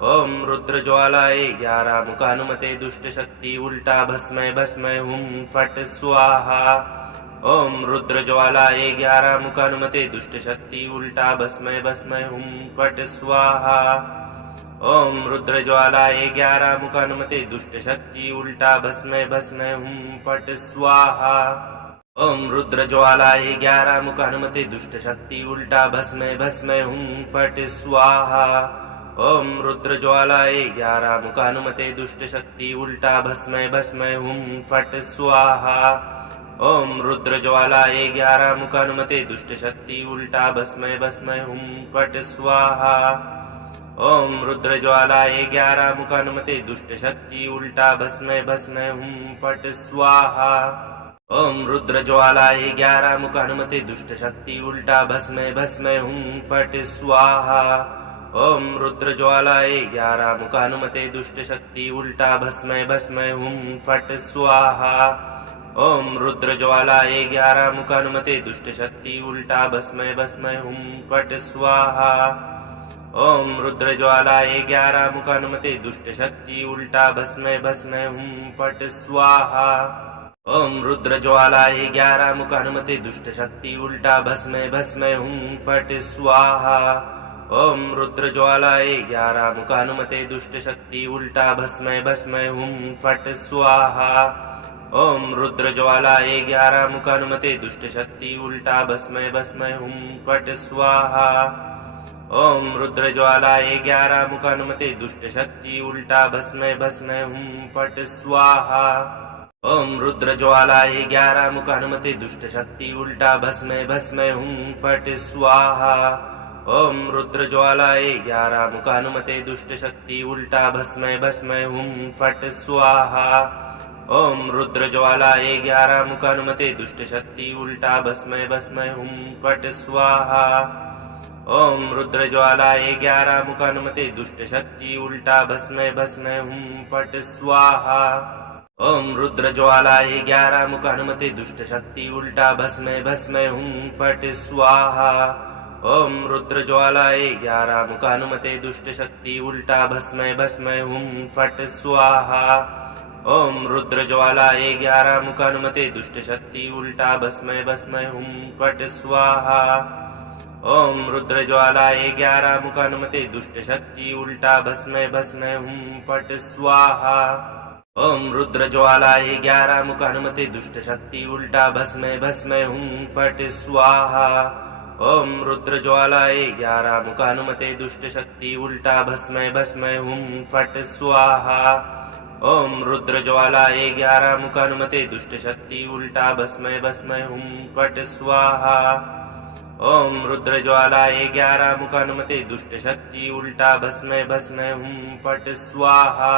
ओम रुद्र ज्वालाए 11 मुख हनुमते दुष्ट शक्ति उल्टा भस्मै भस्मै हुम फट स्वाहा। ओम रुद्र ज्वालाए 11 मुख हनुमते दुष्ट शक्ति उल्टा भस्मै भस्मै हुम फट स्वाहा। ओम रुद्र ज्वालाए 11 मुख हनुमते दुष्ट शक्ति उल्टा भस्मै भस्मै हुम फट स्वाहा। ओम रुद्र ज्वालाए 11 मुख हनुमते दुष्ट शक्ति उल्टा भस्मै भस्मै हुम फट स्वाहा। ओम रुद्र ज्वालाए 11 मुख हनुमते दुष्ट शक्ति उल्टा भस्मै भस्मै हुम फट स्वाहा। ओम रुद्र ज्वालाए 11 मुख हनुमते दुष्ट शक्ति उल्टा भस्मै भस्मै हुम फट स्वाहा। ओम रुद्र ज्वालाए 11 मुख हनुमते दुष्ट शक्ति उल्टा भस्मै भस्मै हुम फट स्वाहा। ओम रुद्र ज्वालाए 11 मुख हनुमते दुष्ट शक्ति उल्टा भस्मै भस्मै हुम फट स्वाहा। ओम रुद्र ज्वालाए 11 मुख हनुमते दुष्ट शक्ति उल्टा भस्मै भस्मै हुम फट स्वाहा। ओम रुद्र ज्वालाए 11 मुख हनुमते दुष्ट शक्ति उल्टा भस्मै भस्मै हुम फट स्वाहा। ओम रुद्र ज्वालाए 11 मुख हनुमते दुष्ट शक्ति उल्टा भस्मै भस्मै हुम फट स्वाहा। ओम रुद्र ज्वालाए 11 मुख हनुमते दुष्ट शक्ति उल्टा भस्मै भस्मै हुम फट स्वाहा। ओम रुद्र ज्वालाए 11 मुख हनुमते दुष्ट शक्ति उल्टा भस्मै भस्मै हुम फट स्वाहा। ओम रुद्र ज्वालाए 11 मुख हनुमते दुष्ट शक्ति उल्टा भस्मै भस्मै हुम फट स्वाहा। ओम रुद्र ज्वालाए 11 मुख हनुमते दुष्ट शक्ति उल्टा भस्मै भस्मै हुम फट स्वाहा। ओम रुद्र ज्वालाए 11 मुख हनुमते दुष्ट शक्ति उल्टा भस्मै भस्मै हुम फट स्वाहा। ओम रुद्र ज्वालाए 11 मुख हनुमते दुष्ट शक्ति उल्टा भस्मै भस्मै हुम फट स्वाहा। ओम रुद्र ज्वालाए 11 मुख हनुमते दुष्ट शक्ति उल्टा भस्मै भस्मै हुम फट स्वाहा। ओम रुद्र ज्वालाए 11 मुख हनुमते दुष्ट शक्ति उल्टा भस्मै भस्मै हुम फट स्वाहा। ओम रुद्र ज्वालाए 11 मुख हनुमते दुष्ट शक्ति उल्टा भस्मै भस्मै हुम फट स्वाहा। ओम रुद्र ज्वालाए 11 मुख हनुमते दुष्ट शक्ति उल्टा भस्मै भस्मै हुम फट स्वाहा। ओम रुद्र ज्वालाए 11 मुख हनुमते दुष्ट शक्ति उल्टा भस्मै भस्मै हुम फट स्वाहा। ओम रुद्र ज्वालाए 11 मुख हनुमते दुष्ट शक्ति उल्टा भस्मै भस्मै हुम फट स्वाहा। ओम रुद्र ज्वालाए 11 मुख हनुमते दुष्ट शक्ति उल्टा भस्मै भस्मै हुम फट स्वाहा। ओम रुद्र ज्वालाए 11 मुख हनुमते दुष्ट शक्ति उल्टा भस्मै भस्मै हुम फट स्वाहा। ओम रुद्र ज्वालाए 11 मुख हनुमते दुष्ट शक्ति उल्टा भस्मै भस्मै हुम फट स्वाहा। ओम रुद्र ज्वालाए 11 मुख हनुमते दुष्ट शक्ति उल्टा भस्मै भस्मै हुम फट स्वाहा।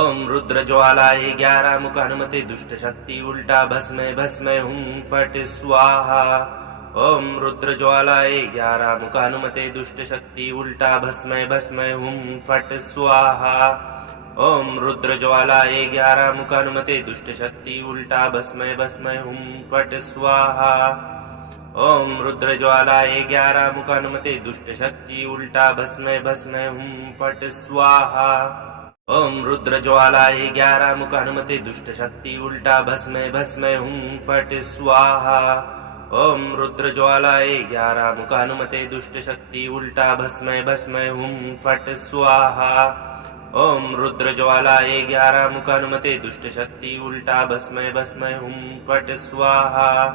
ओम रुद्र ज्वालाए 11 मुख हनुमते दुष्ट शक्ति उल्टा भस्मै भस्मै हुम फट स्वाहा। ओम रुद्र ज्वालाए 11 मुख हनुमते दुष्ट शक्ति उल्टा भस्मै भस्मै हुम फट स्वाहा। ओम रुद्र ज्वालाए 11 मुख हनुमते दुष्ट शक्ति उल्टा भस्मै भस्मै हुम फट स्वाहा। ओम रुद्र ज्वालाए 11 मुख हनुमते दुष्ट शक्ति उल्टा भस्मै भस्मै हुम फट स्वाहा। ओम रुद्र ज्वालाए 11 मुख हनुमते दुष्ट शक्ति उल्टा भस्मै भस्मै हुम फट स्वाहा। ओम रुद्र ज्वालाए 11 मुख हनुमते दुष्ट शक्ति उल्टा भस्मै भस्मै हुम फट स्वाहा। ओम रुद्र ज्वालाए 11 मुख हनुमते दुष्ट शक्ति उल्टा भस्मै भस्मै हुम फट स्वाहा।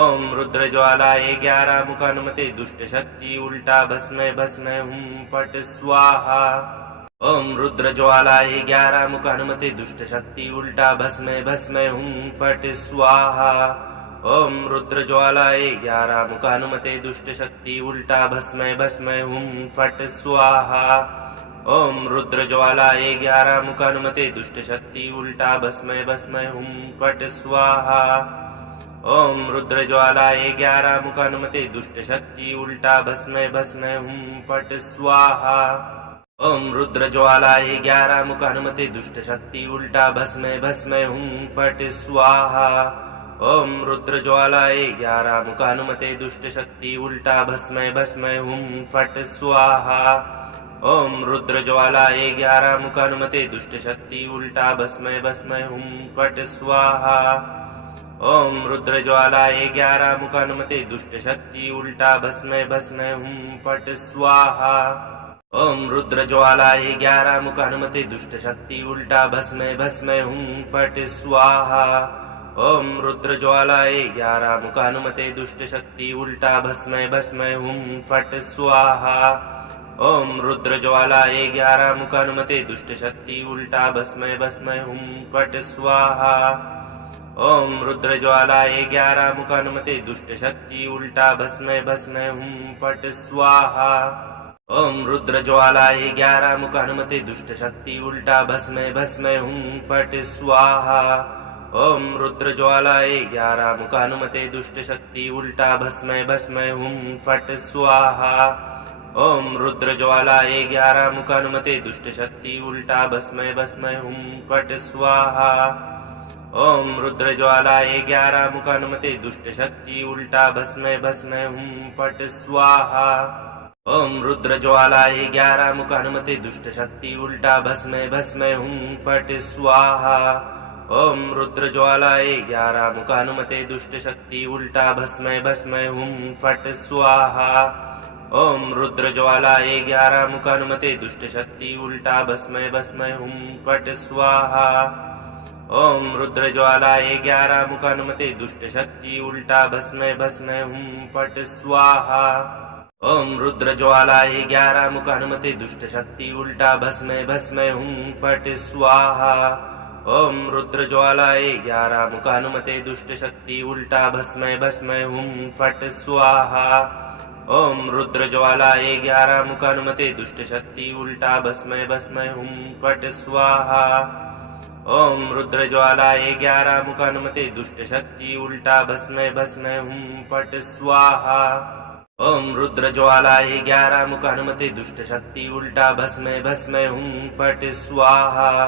ओम रुद्र ज्वालाए 11 मुख हनुमते दुष्ट शक्ति उल्टा भस्मै भस्मै हुम फट स्वाहा। ओम रुद्र ज्वालाए 11 मुख हनुमते दुष्ट शक्ति उल्टा भस्मै भस्मै हुम फट स्वाहा। ओम रुद्र ज्वालाए 11 मुख हनुमते दुष्ट शक्ति उल्टा भस्मै भस्मै हुम फट स्वाहा। ओम रुद्र ज्वालाए 11 मुख हनुमते दुष्ट शक्ति उल्टा भस्मै भस्मै हुम फट स्वाहा। ओम रुद्र ज्वालाए 11 मुख हनुमते दुष्ट शक्ति उल्टा भस्मै भस्मै हुम फट स्वाहा। ओम रुद्र ज्वालाए 11 मुख हनुमते दुष्ट शक्ति उल्टा भस्मै भस्मै हुम फट स्वाहा। ओम रुद्र ज्वालाए 11 मुख हनुमते दुष्ट शक्ति उल्टा भस्मै भस्मै हुम फट स्वाहा। ओम रुद्र ज्वालाए 11 मुख हनुमते दुष्ट शक्ति उल्टा भस्मै भस्मै हुम फट स्वाहा। ओम रुद्र ज्वालाए 11 मुख हनुमते दुष्ट शक्ति उल्टा भस्मै भस्मै हुम फट स्वाहा। ओम रुद्र ज्वालाए 11 मुख हनुमते दुष्ट शक्ति उल्टा भस्मै भस्मै हुम फट स्वाहा। ओम रुद्र ज्वालाए 11 मुख हनुमते दुष्ट शक्ति उल्टा भस्मै भस्मै हुम फट स्वाहा। ओम रुद्र ज्वालाए 11 मुख हनुमते दुष्ट शक्ति उल्टा भस्मै भस्मै हुम फट स्वाहा। ओम रुद्र ज्वालाए 11 मुख हनुमते दुष्ट शक्ति उल्टा भस्मै भस्मै हुम फट स्वाहा। ओम रुद्र ज्वालाए 11 मुख हनुमते दुष्ट शक्ति उल्टा भस्मै भस्मै हुम फट स्वाहा। ओम रुद्र ज्वालाए 11 मुख हनुमते दुष्ट शक्ति उल्टा भस्मै भस्मै हुम फट स्वाहा। ओम रुद्र ज्वालाए 11 मुख हनुमते दुष्ट शक्ति उल्टा भस्मै भस्मै हुम फट स्वाहा। ओम रुद्र ज्वालाए 11 मुख हनुमते दुष्ट शक्ति उल्टा भस्मै भस्मै हुम फट स्वाहा। ओम रुद्र ज्वालाए 11 मुख हनुमते दुष्ट शक्ति उल्टा भस्मै भस्मै हुम फट स्वाहा। ओम रुद्र ज्वालाए 11 मुख हनुमते दुष्ट शक्ति उल्टा भस्मै भस्मै हुम फट स्वाहा। ओम रुद्र ज्वालाए 11 मुख हनुमते दुष्ट शक्ति उल्टा भस्मै भस्मै हुम फट स्वाहा। ओम रुद्र ज्वालाए 11 मुख हनुमते दुष्ट शक्ति उल्टा भस्मै भस्मै हुम फट स्वाहा। ओम रुद्र ज्वालाए 11 मुख हनुमते दुष्ट शक्ति उल्टा भस्मे भस्मे हूं फट स्वाहा। ओम रुद्र ज्वालाए 11 मुख हनुमते दुष्ट शक्ति उल्टा भस्मे भस्मे हूं फट स्वाहा। ओम रुद्र ज्वालाए 11 मुख हनुमते दुष्ट शक्ति उल्टा भस्मे भस्मे हूं फट स्वाहा। ओम रुद्र ज्वालाए 11 मुख हनुमते दुष्ट शक्ति उल्टा भस्मे भस्मे हूं फट स्वाहा। ओम रुद्र ज्वालाए 11 मुख हनुमते दुष्ट शक्ति उल्टा भस्मे भस्मे हूं फट स्वाहा।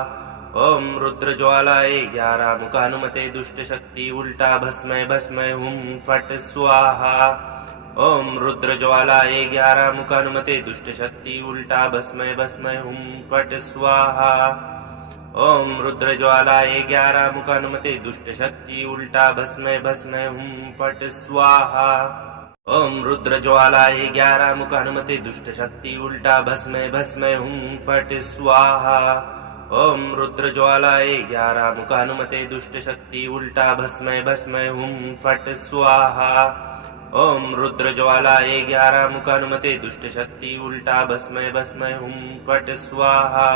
ओम रुद्र ज्वालाए 11 मुख हनुमते दुष्ट शक्ति उल्टा भस्मे भस्मे हूं फट स्वाहा। ओम रुद्र ज्वालाए 11 मुख हनुमते दुष्ट शक्ति उल्टा भस्मे भस्मे हूं फट स्वाहा। ओम रुद्र ज्वालाए 11 मुख हनुमते दुष्ट शक्ति उल्टा भस्मे भस्मे हूं फट स्वाहा। ओम रुद्र ज्वालाए 11 मुख हनुमते दुष्ट शक्ति उल्टा भस्मे भस्मे हूं फट स्वाहा। ओम रुद्र ज्वालाए 11 मुख हनुमते दुष्ट शक्ति उल्टा भस्मे भस्मे हूं फट स्वाहा। ओम रुद्र ज्वालाए 11 मुख हनुमते दुष्ट शक्ति उल्टा भस्मे भस्मे हूं फट स्वाहा।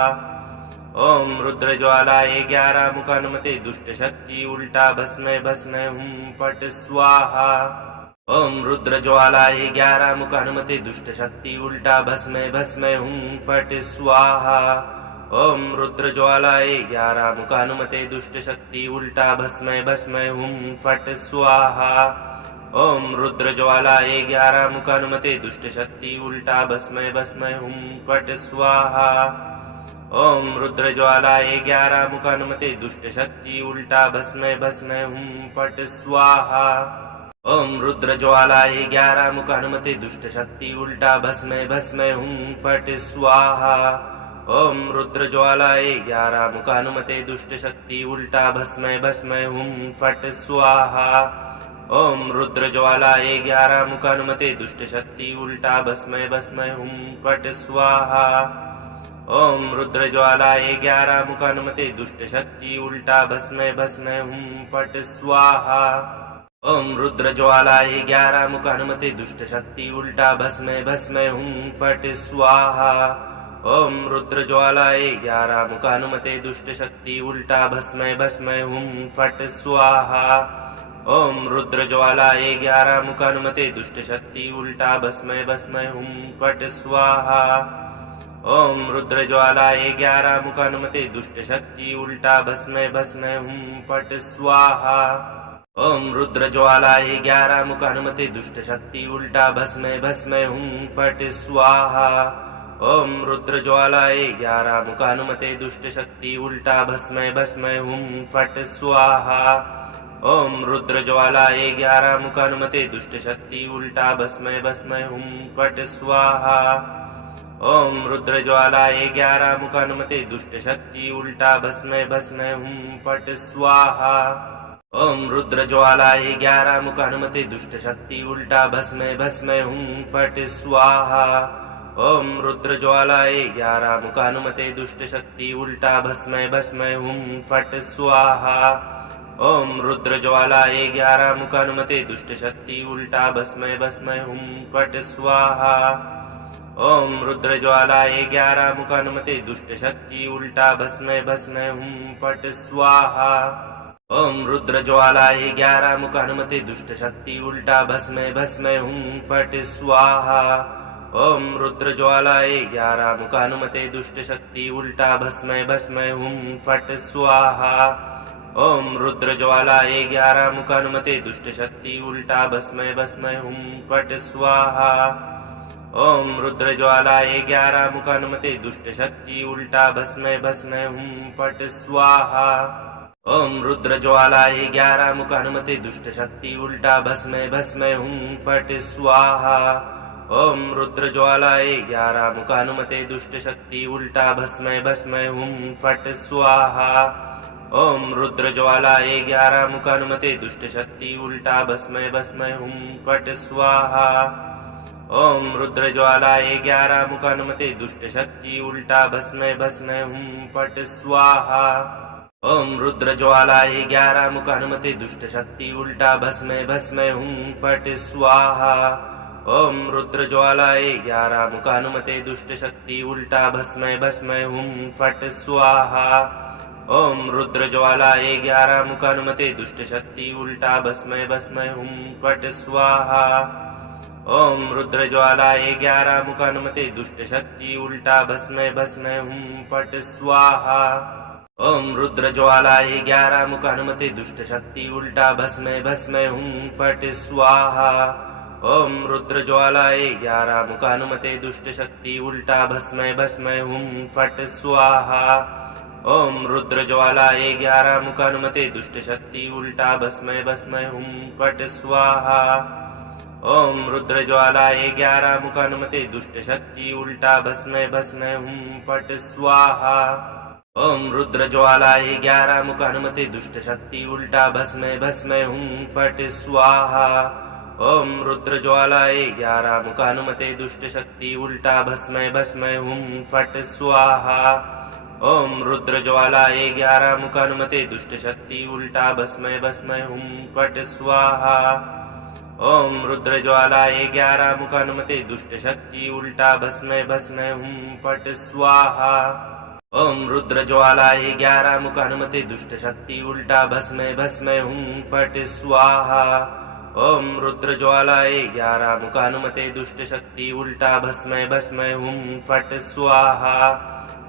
ओम रुद्र ज्वालाए 11 मुख हनुमते दुष्ट शक्ति उल्टा भस्मे भस्मे हूं फट स्वाहा। ओम रुद्र ज्वालाए 11 मुख हनुमते दुष्ट शक्ति उल्टा भस्मे भस्मे हूं फट स्वाहा। ओम रुद्र ज्वालाए 11 मुख हनुमते दुष्ट शक्ति उल्टा भस्मे भस्मे हूं फट स्वाहा। ओम रुद्र ज्वालाए 11 मुख हनुमते दुष्ट शक्ति उल्टा भस्मे भस्मे हूं फट स्वाहा। ओम रुद्र ज्वालाए 11 मुख हनुमते दुष्ट शक्ति उल्टा भस्मे भस्मे हूं फट स्वाहा। ओम रुद्र ज्वालाए 11 मुख हनुमते दुष्ट शक्ति उल्टा भस्मे भस्मे हूं फट स्वाहा। ओम रुद्र ज्वालाए 11 मुख हनुमते दुष्ट शक्ति उल्टा भस्मे भस्मे हूं फट स्वाहा। ओम रुद्र ज्वालाए 11 मुख हनुमते दुष्ट शक्ति उल्टा भस्मे भस्मे हूं फट स्वाहा। ओम रुद्र ज्वालाए 11 मुख हनुमते दुष्ट शक्ति उल्टा भस्मे भस्मे हूं फट स्वाहा। ओम रुद्र ज्वालाए 11 मुख हनुमते दुष्ट शक्ति उल्टा भस्मे भस्मे हूं फट स्वाहा। ओम रुद्र ज्वालाए 11 मुख हनुमते दुष्ट शक्ति उल्टा भस्मे भस्मे हूं फट स्वाहा। ओम रुद्र ज्वालाए 11 मुख हनुमते दुष्ट शक्ति उल्टा भस्मे भस्मे हूं फट स्वाहा। ओम रुद्र ज्वालाए 11 मुख हनुमते दुष्ट शक्ति उल्टा भस्मे भस्मे हूं फट स्वाहा। ओम रुद्र ज्वालाए 11 मुख हनुमते दुष्ट शक्ति उल्टा भस्मे भस्मे हूं फट स्वाहा। ओम रुद्र ज्वालाए 11 मुख हनुमते दुष्ट शक्ति उल्टा भस्मे भस्मे हूं फट स्वाहा। ओम रुद्र ज्वालाए 11 मुख हनुमते दुष्ट शक्ति उल्टा भस्मे भस्मे हूं फट स्वाहा। ओम रुद्र ज्वालाए 11 मुख हनुमते दुष्ट शक्ति उल्टा भस्मे भस्मे हूं फट स्वाहा। ओम रुद्र ज्वालाए 11 मुख हनुमते दुष्ट शक्ति उल्टा भस्मे भस्मे हूं फट स्वाहा। ओम रुद्र ज्वालाए 11 मुख हनुमते दुष्ट शक्ति उल्टा भस्मे भस्मे हूं फट स्वाहा। ओम रुद्र ज्वालाए 11 मुख हनुमते दुष्ट शक्ति उल्टा भस्मे भस्मे हूं फट स्वाहा। ओम रुद्र ज्वालाए 11 मुख हनुमते दुष्ट शक्ति उल्टा भस्मे भस्मे हूं फट स्वाहा। ओम रुद्र ज्वालाए 11 मुख हनुमते दुष्ट शक्ति उल्टा भस्मे भस्मे हूं फट स्वाहा। ओम रुद्र ज्वालाए 11 मुख हनुमते दुष्ट शक्ति उल्टा भस्मे भस्मे हूं फट स्वाहा। ओम रुद्र ज्वालाए 11 मुख हनुमते दुष्ट शक्ति उल्टा भस्मे भस्मे हूं फट स्वाहा। ओम रुद्र ज्वालाए 11 मुख हनुमते दुष्ट शक्ति उल्टा भस्मे भस्मे हूं फट स्वाहा। ओम रुद्र ज्वालाए 11 मुख हनुमते दुष्ट शक्ति उल्टा भस्मे भस्मे हूं फट स्वाहा। ओम रुद्र ज्वालाए 11 मुख हनुमते दुष्ट शक्ति उल्टा भस्मे भस्मे हूं फट स्वाहा। ओम रुद्र ज्वालाए 11 मुख हनुमते दुष्ट शक्ति उल्टा भस्मे भस्मे हूं फट स्वाहा। ओम रुद्र ज्वालाए 11 मुख हनुमते दुष्ट शक्ति उल्टा भस्मे भस्मे हूं फट स्वाहा। ओम रुद्र ज्वालाए 11 मुख हनुमते दुष्ट शक्ति उल्टा भस्मे भस्मे हूं फट स्वाहा। ओम रुद्र ज्वालाए 11 मुख हनुमते दुष्ट शक्ति उल्टा भस्मै भस्मै हुम फट स्वाहा। ओम रुद्र ज्वालाए 11 मुख हनुमते दुष्ट शक्ति उल्टा भस्मै भस्मै हुम फट स्वाहा। ओम रुद्र ज्वालाए 11 मुख हनुमते दुष्ट शक्ति उल्टा भस्मै भस्मै हुम फट स्वाहा। ओम रुद्र ज्वालाए 11 मुख हनुमते दुष्ट शक्ति उल्टा भस्मै भस्मै हुम फट स्वाहा। ओम रुद्र ज्वालाए 11 मुख हनुमते दुष्ट शक्ति उल्टा भस्मै भस्मै हुम फट स्वाहा। ओम रुद्र ज्वालाए 11 मुख हनुमते दुष्ट शक्ति उल्टा भस्मै भस्मै हुम फट स्वाहा। ओम रुद्र ज्वालाए 11 मुख हनुमते दुष्ट शक्ति उल्टा भस्मै भस्मै हुम फट स्वाहा। ओम रुद्र ज्वालाए 11 मुख हनुमते दुष्ट शक्ति उल्टा भस्मै भस्मै हुम फट स्वाहा। ओम रुद्र ज्वालाए 11 मुख हनुमते दुष्ट शक्ति उल्टा भस्मै भस्मै हुम फट स्वाहा। ओम रुद्र ज्वालाए 11 मुख हनुमते दुष्ट शक्ति उल्टा भस्मै भस्मै हुम फट स्वाहा। ओम रुद्र ज्वालाए 11 मुख हनुमते दुष्ट शक्ति उल्टा भस्मै भस्मै हुम फट स्वाहा। ओम रुद्र ज्वालाए 11 मुख हनुमते दुष्ट शक्ति उल्टा भस्मै भस्मै हुम फट स्वाहा। ओम रुद्र ज्वालाए 11 मुख हनुमते दुष्ट शक्ति उल्टा भस्मै भस्मै हुम फट स्वाहा।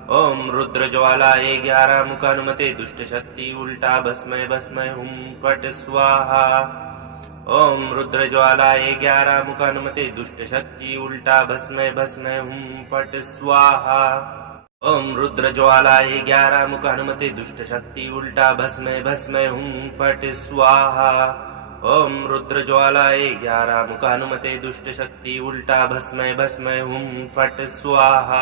ओम रुद्र ज्वालाए 11 मुख हनुमते दुष्ट शक्ति उल्टा भस्मै भस्मै हुम फट स्वाहा। ओम रुद्र ज्वालाए 11 मुख हनुमते दुष्ट शक्ति उल्टा भस्मै भस्मै हुम फट स्वाहा। ओम रुद्र ज्वालाए 11 मुख हनुमते दुष्ट शक्ति उल्टा भस्मै भस्मै हुम फट स्वाहा। ओम रुद्र ज्वालाए 11 मुख हनुमते दुष्ट शक्ति उल्टा भस्मै भस्मै हुम फट स्वाहा।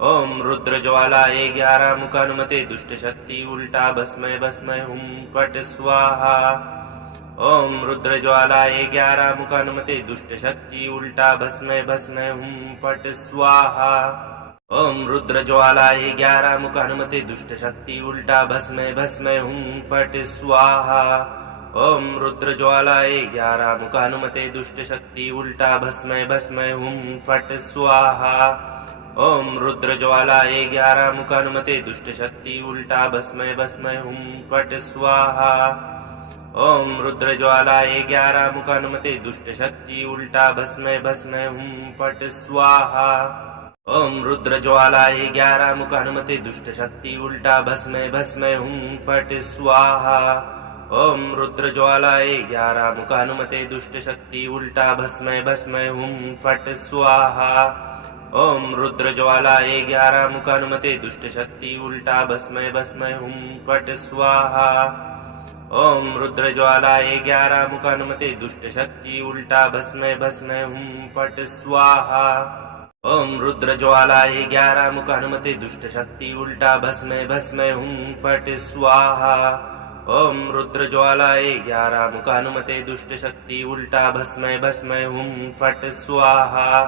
ओम रुद्र ज्वालाए 11 मुख हनुमते दुष्ट शक्ति उल्टा भस्मै भस्मै हुम फट स्वाहा। ओम रुद्र ज्वालाए 11 मुख हनुमते दुष्ट शक्ति उल्टा भस्मै भस्मै हुम फट स्वाहा। ओम रुद्र ज्वालाए 11 मुख हनुमते दुष्ट शक्ति उल्टा भस्मै भस्मै हुम फट स्वाहा। ओम रुद्र ज्वालाए 11 मुख हनुमते दुष्ट शक्ति उल्टा भस्मै भस्मै हुम फट स्वाहा। ओम रुद्र ज्वालाए 11 मुख हनुमते दुष्ट शक्ति उल्टा भस्मै भस्मै हुम फट स्वाहा। ओम रुद्र ज्वालाए 11 मुख हनुमते दुष्ट शक्ति उल्टा भस्मै भस्मै हुम फट स्वाहा। ओम रुद्र ज्वालाए 11 मुख हनुमते दुष्ट शक्ति उल्टा भस्मै भस्मै हुम फट स्वाहा। ओम रुद्र ज्वालाए 11 मुख हनुमते दुष्ट शक्ति उल्टा भस्मै भस्मै हुम फट स्वाहा। ओम रुद्र ज्वालाए 11 मुख हनुमते दुष्ट शक्ति उल्टा भस्मै भस्मै हुम फट स्वाहा। ओम रुद्र ज्वालाए 11 मुख हनुमते दुष्ट शक्ति उल्टा भस्मै भस्मै हुम फट स्वाहा। ओम रुद्र ज्वालाए 11 मुख हनुमते दुष्ट शक्ति उल्टा भस्मै भस्मै हुम फट स्वाहा। ओम रुद्र ज्वालाए 11 मुख हनुमते दुष्ट शक्ति उल्टा भस्मै भस्मै हुम फट स्वाहा।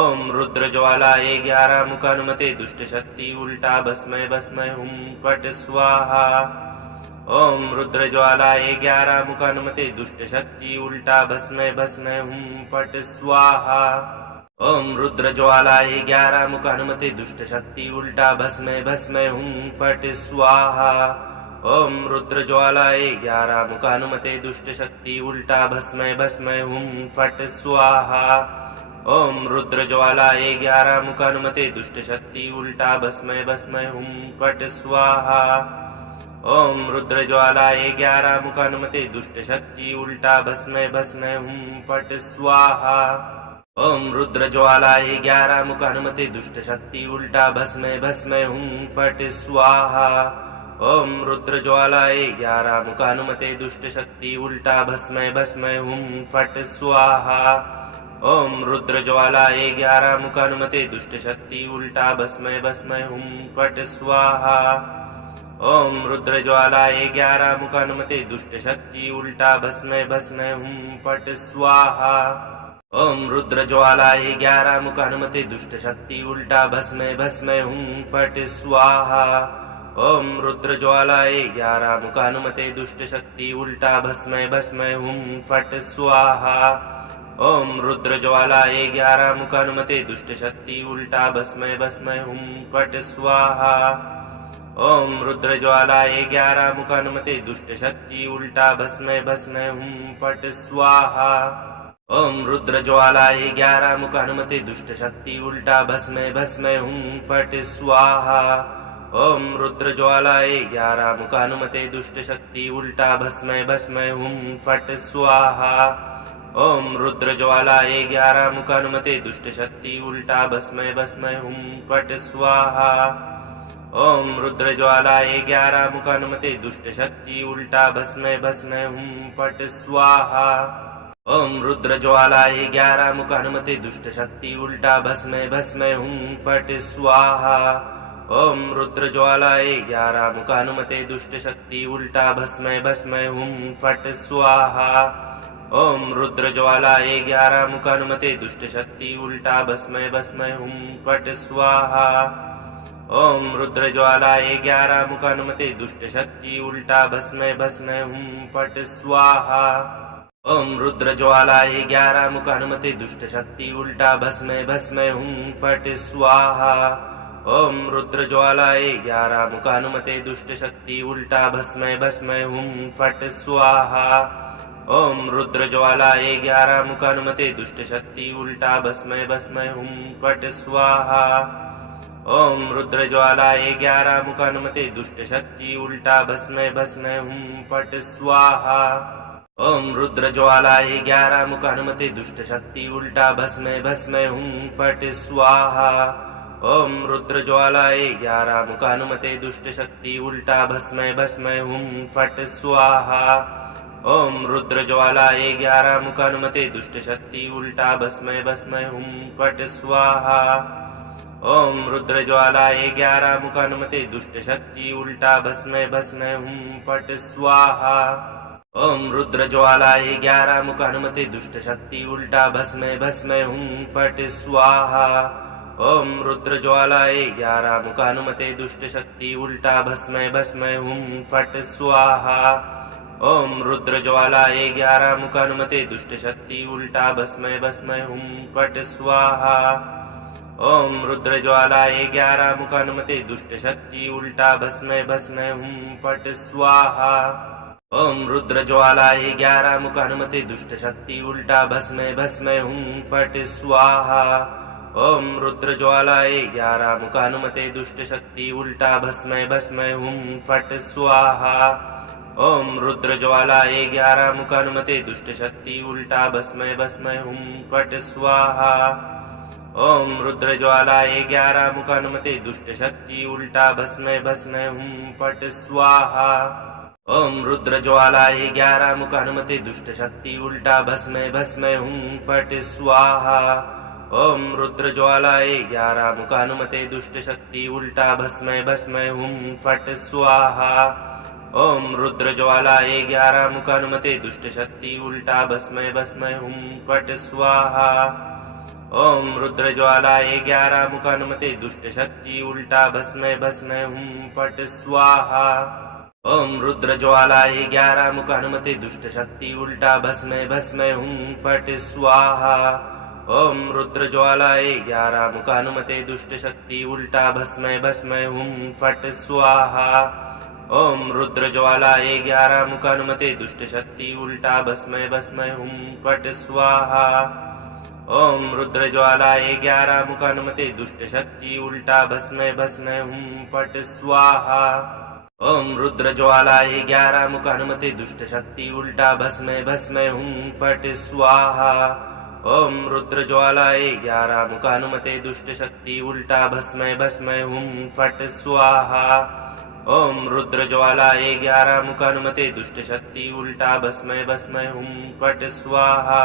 ओम रुद्र ज्वालाए 11 मुख हनुमते दुष्ट शक्ति उल्टा भस्मै भस्मै हुम फट स्वाहा। ओम रुद्र ज्वालाए 11 मुख हनुमते दुष्ट शक्ति उल्टा भस्मै भस्मै हुम फट स्वाहा। ओम रुद्र ज्वालाए 11 मुख हनुमते दुष्ट शक्ति उल्टा भस्मै भस्मै हुम फट स्वाहा। ओम रुद्र ज्वालाए 11 मुख हनुमते दुष्ट शक्ति उल्टा भस्मै भस्मै हुम फट स्वाहा। ओम रुद्र ज्वालाए 11 मुख हनुमते दुष्ट शक्ति उल्टा भस्मै भस्मै हुम फट स्वाहा। ओम रुद्र ज्वालाए 11 मुख हनुमते दुष्ट शक्ति उल्टा भस्मै भस्मै हुम फट स्वाहा। ओम रुद्र ज्वालाए 11 मुख हनुमते दुष्ट शक्ति उल्टा भस्मै भस्मै हुम फट स्वाहा। ओम रुद्र ज्वालाए 11 मुख हनुमते दुष्ट शक्ति उल्टा भस्मै भस्मै हुम फट स्वाहा। ओम रुद्र ज्वालाए 11 मुख हनुमते दुष्ट शक्ति उल्टा भस्मै भस्मै हुम फट स्वाहा। ओम रुद्र ज्वालाए 11 मुख हनुमते दुष्ट शक्ति उल्टा भस्मै भस्मै हुम फट स्वाहा। ओम रुद्र ज्वालाए 11 मुख हनुमते दुष्ट शक्ति उल्टा भस्मै भस्मै हुम फट स्वाहा। ओम रुद्र ज्वालाए 11 मुख हनुमते दुष्ट शक्ति उल्टा भस्मै भस्मै हुम फट स्वाहा। ओम रुद्र ज्वालाए 11 मुख हनुमते दुष्ट शक्ति उल्टा भस्मै भस्मै हुम फट स्वाहा। ओम रुद्र ज्वालाए 11 मुख हनुमते दुष्ट शक्ति उल्टा भस्मै भस्मै हुम फट स्वाहा। ओम रुद्र ज्वालाए 11 मुख हनुमते दुष्ट शक्ति उल्टा भस्मै भस्मै हुम फट स्वाहा। ओम रुद्र ज्वालाए 11 मुख हनुमते दुष्ट शक्ति उल्टा भस्मै भस्मै हुम फट स्वाहा। ओम रुद्र ज्वालाए 11 मुख हनुमते दुष्ट शक्ति उल्टा भस्मै भस्मै हुम फट स्वाहा। ओम रुद्र ज्वालाए 11 मुख हनुमते दुष्ट शक्ति उल्टा भस्मै भस्मै हुम फट स्वाहा। ओम रुद्र ज्वालाए 11 मुख हनुमते दुष्ट शक्ति उल्टा भस्मै भस्मै हुम फट स्वाहा। ओम रुद्र ज्वालाए 11 मुख हनुमते दुष्ट शक्ति उल्टा भस्मै भस्मै हुम फट स्वाहा। ओम रुद्र ज्वालाए 11 मुख हनुमते दुष्ट शक्ति उल्टा भस्मै भस्मै हुम फट स्वाहा। ओम रुद्र ज्वालाए 11 मुख हनुमते दुष्ट शक्ति उल्टा भस्मै भस्मै हुम फट स्वाहा। ओम रुद्र ज्वालाए 11 मुख हनुमते दुष्ट शक्ति उल्टा भस्मै भस्मै हुम फट स्वाहा। ओम रुद्र ज्वालाए 11 मुख हनुमते दुष्ट शक्ति उल्टा भस्मै भस्मै हुम फट स्वाहा। ओम रुद्र ज्वालाए 11 मुख हनुमते दुष्ट शक्ति उल्टा भस्मै भस्मै हुम फट स्वाहा। ओम रुद्र ज्वालाए 11 मुख हनुमते दुष्ट शक्ति उल्टा भस्मै भस्मै हुम फट स्वाहा। ओम रुद्र ज्वालाए 11 मुख हनुमते दुष्ट शक्ति उल्टा भस्मै भस्मै हुम फट स्वाहा। ओम रुद्र ज्वालाए 11 मुख हनुमते दुष्ट शक्ति उल्टा भस्मै भस्मै हुम फट स्वाहा। ओम रुद्र ज्वालाए 11 मुख हनुमते दुष्ट शक्ति उल्टा भस्मै भस्मै हुम फट स्वाहा। ओम रुद्र ज्वालाए 11 मुख हनुमते दुष्ट शक्ति उल्टा भस्मै भस्मै हुम फट स्वाहा। ओम रुद्र ज्वालाए 11 मुख हनुमते दुष्ट शक्ति उल्टा भस्मै भस्मै हुम फट स्वाहा। ओम रुद्र ज्वालाए 11 मुख हनुमते दुष्ट शक्ति उल्टा भस्मै भस्मै हुम फट स्वाहा। ओम रुद्र ज्वालाए 11 मुख हनुमते दुष्ट शक्ति उल्टा भस्मै भस्मै हुम फट स्वाहा। ओम रुद्र ज्वालाए 11 मुख हनुमते दुष्ट शक्ति उल्टा भस्मै भस्मै हुम फट स्वाहा। ओम रुद्र ज्वालाए 11 मुख हनुमते दुष्ट शक्ति उल्टा भस्मै भस्मै हुम फट स्वाहा। ओम रुद्र ज्वालाए 11 मुख हनुमते दुष्ट शक्ति उल्टा भस्मै भस्मै हुम फट स्वाहा। ओम रुद्र ज्वालाए 11 मुख हनुमते दुष्ट शक्ति उल्टा भस्मै भस्मै हुम फट स्वाहा। ओम रुद्र ज्वालाए 11 मुख हनुमते दुष्ट शक्ति उल्टा भस्मै भस्मै हुम फट स्वाहा। ओम रुद्र ज्वालाए 11 मुख हनुमते दुष्ट शक्ति उल्टा भस्मै भस्मै हुम फट स्वाहा। ओम रुद्र ज्वालाए 11 मुख हनुमते दुष्ट शक्ति उल्टा भस्मै भस्मै हुम फट स्वाहा। ओम रुद्र ज्वालाए 11 मुख हनुमते दुष्ट शक्ति उल्टा भस्मै भस्मै हुम फट स्वाहा। ओम रुद्र ज्वालाए 11 मुख हनुमते दुष्ट शक्ति उल्टा भस्मै भस्मै हुम फट स्वाहा। ओम रुद्र ज्वालाए 11 मुख हनुमते दुष्ट शक्ति उल्टा भस्मै भस्मै हुम फट स्वाहा। ओम रुद्र ज्वालाए 11 मुख हनुमते दुष्ट शक्ति उल्टा भस्मै भस्मै हुम फट स्वाहा। ओम रुद्र ज्वालाए 11 मुख हनुमते दुष्ट शक्ति उल्टा भस्मै भस्मै हुम फट स्वाहा। ओम रुद्र ज्वालाए 11 मुख हनुमते दुष्ट शक्ति उल्टा भस्मै भस्मै हुम फट स्वाहा। ओम रुद्र ज्वालाए 11 मुख हनुमते दुष्ट शक्ति उल्टा भस्मै भस्मै हुम फट स्वाहा। ओम रुद्र ज्वालाए 11 मुख हनुमते दुष्ट शक्ति उल्टा भस्मै भस्मै हुम फट स्वाहा। ओम रुद्र ज्वालाए 11 मुख हनुमते दुष्ट शक्ति उल्टा भस्मै भस्मै हुम फट स्वाहा।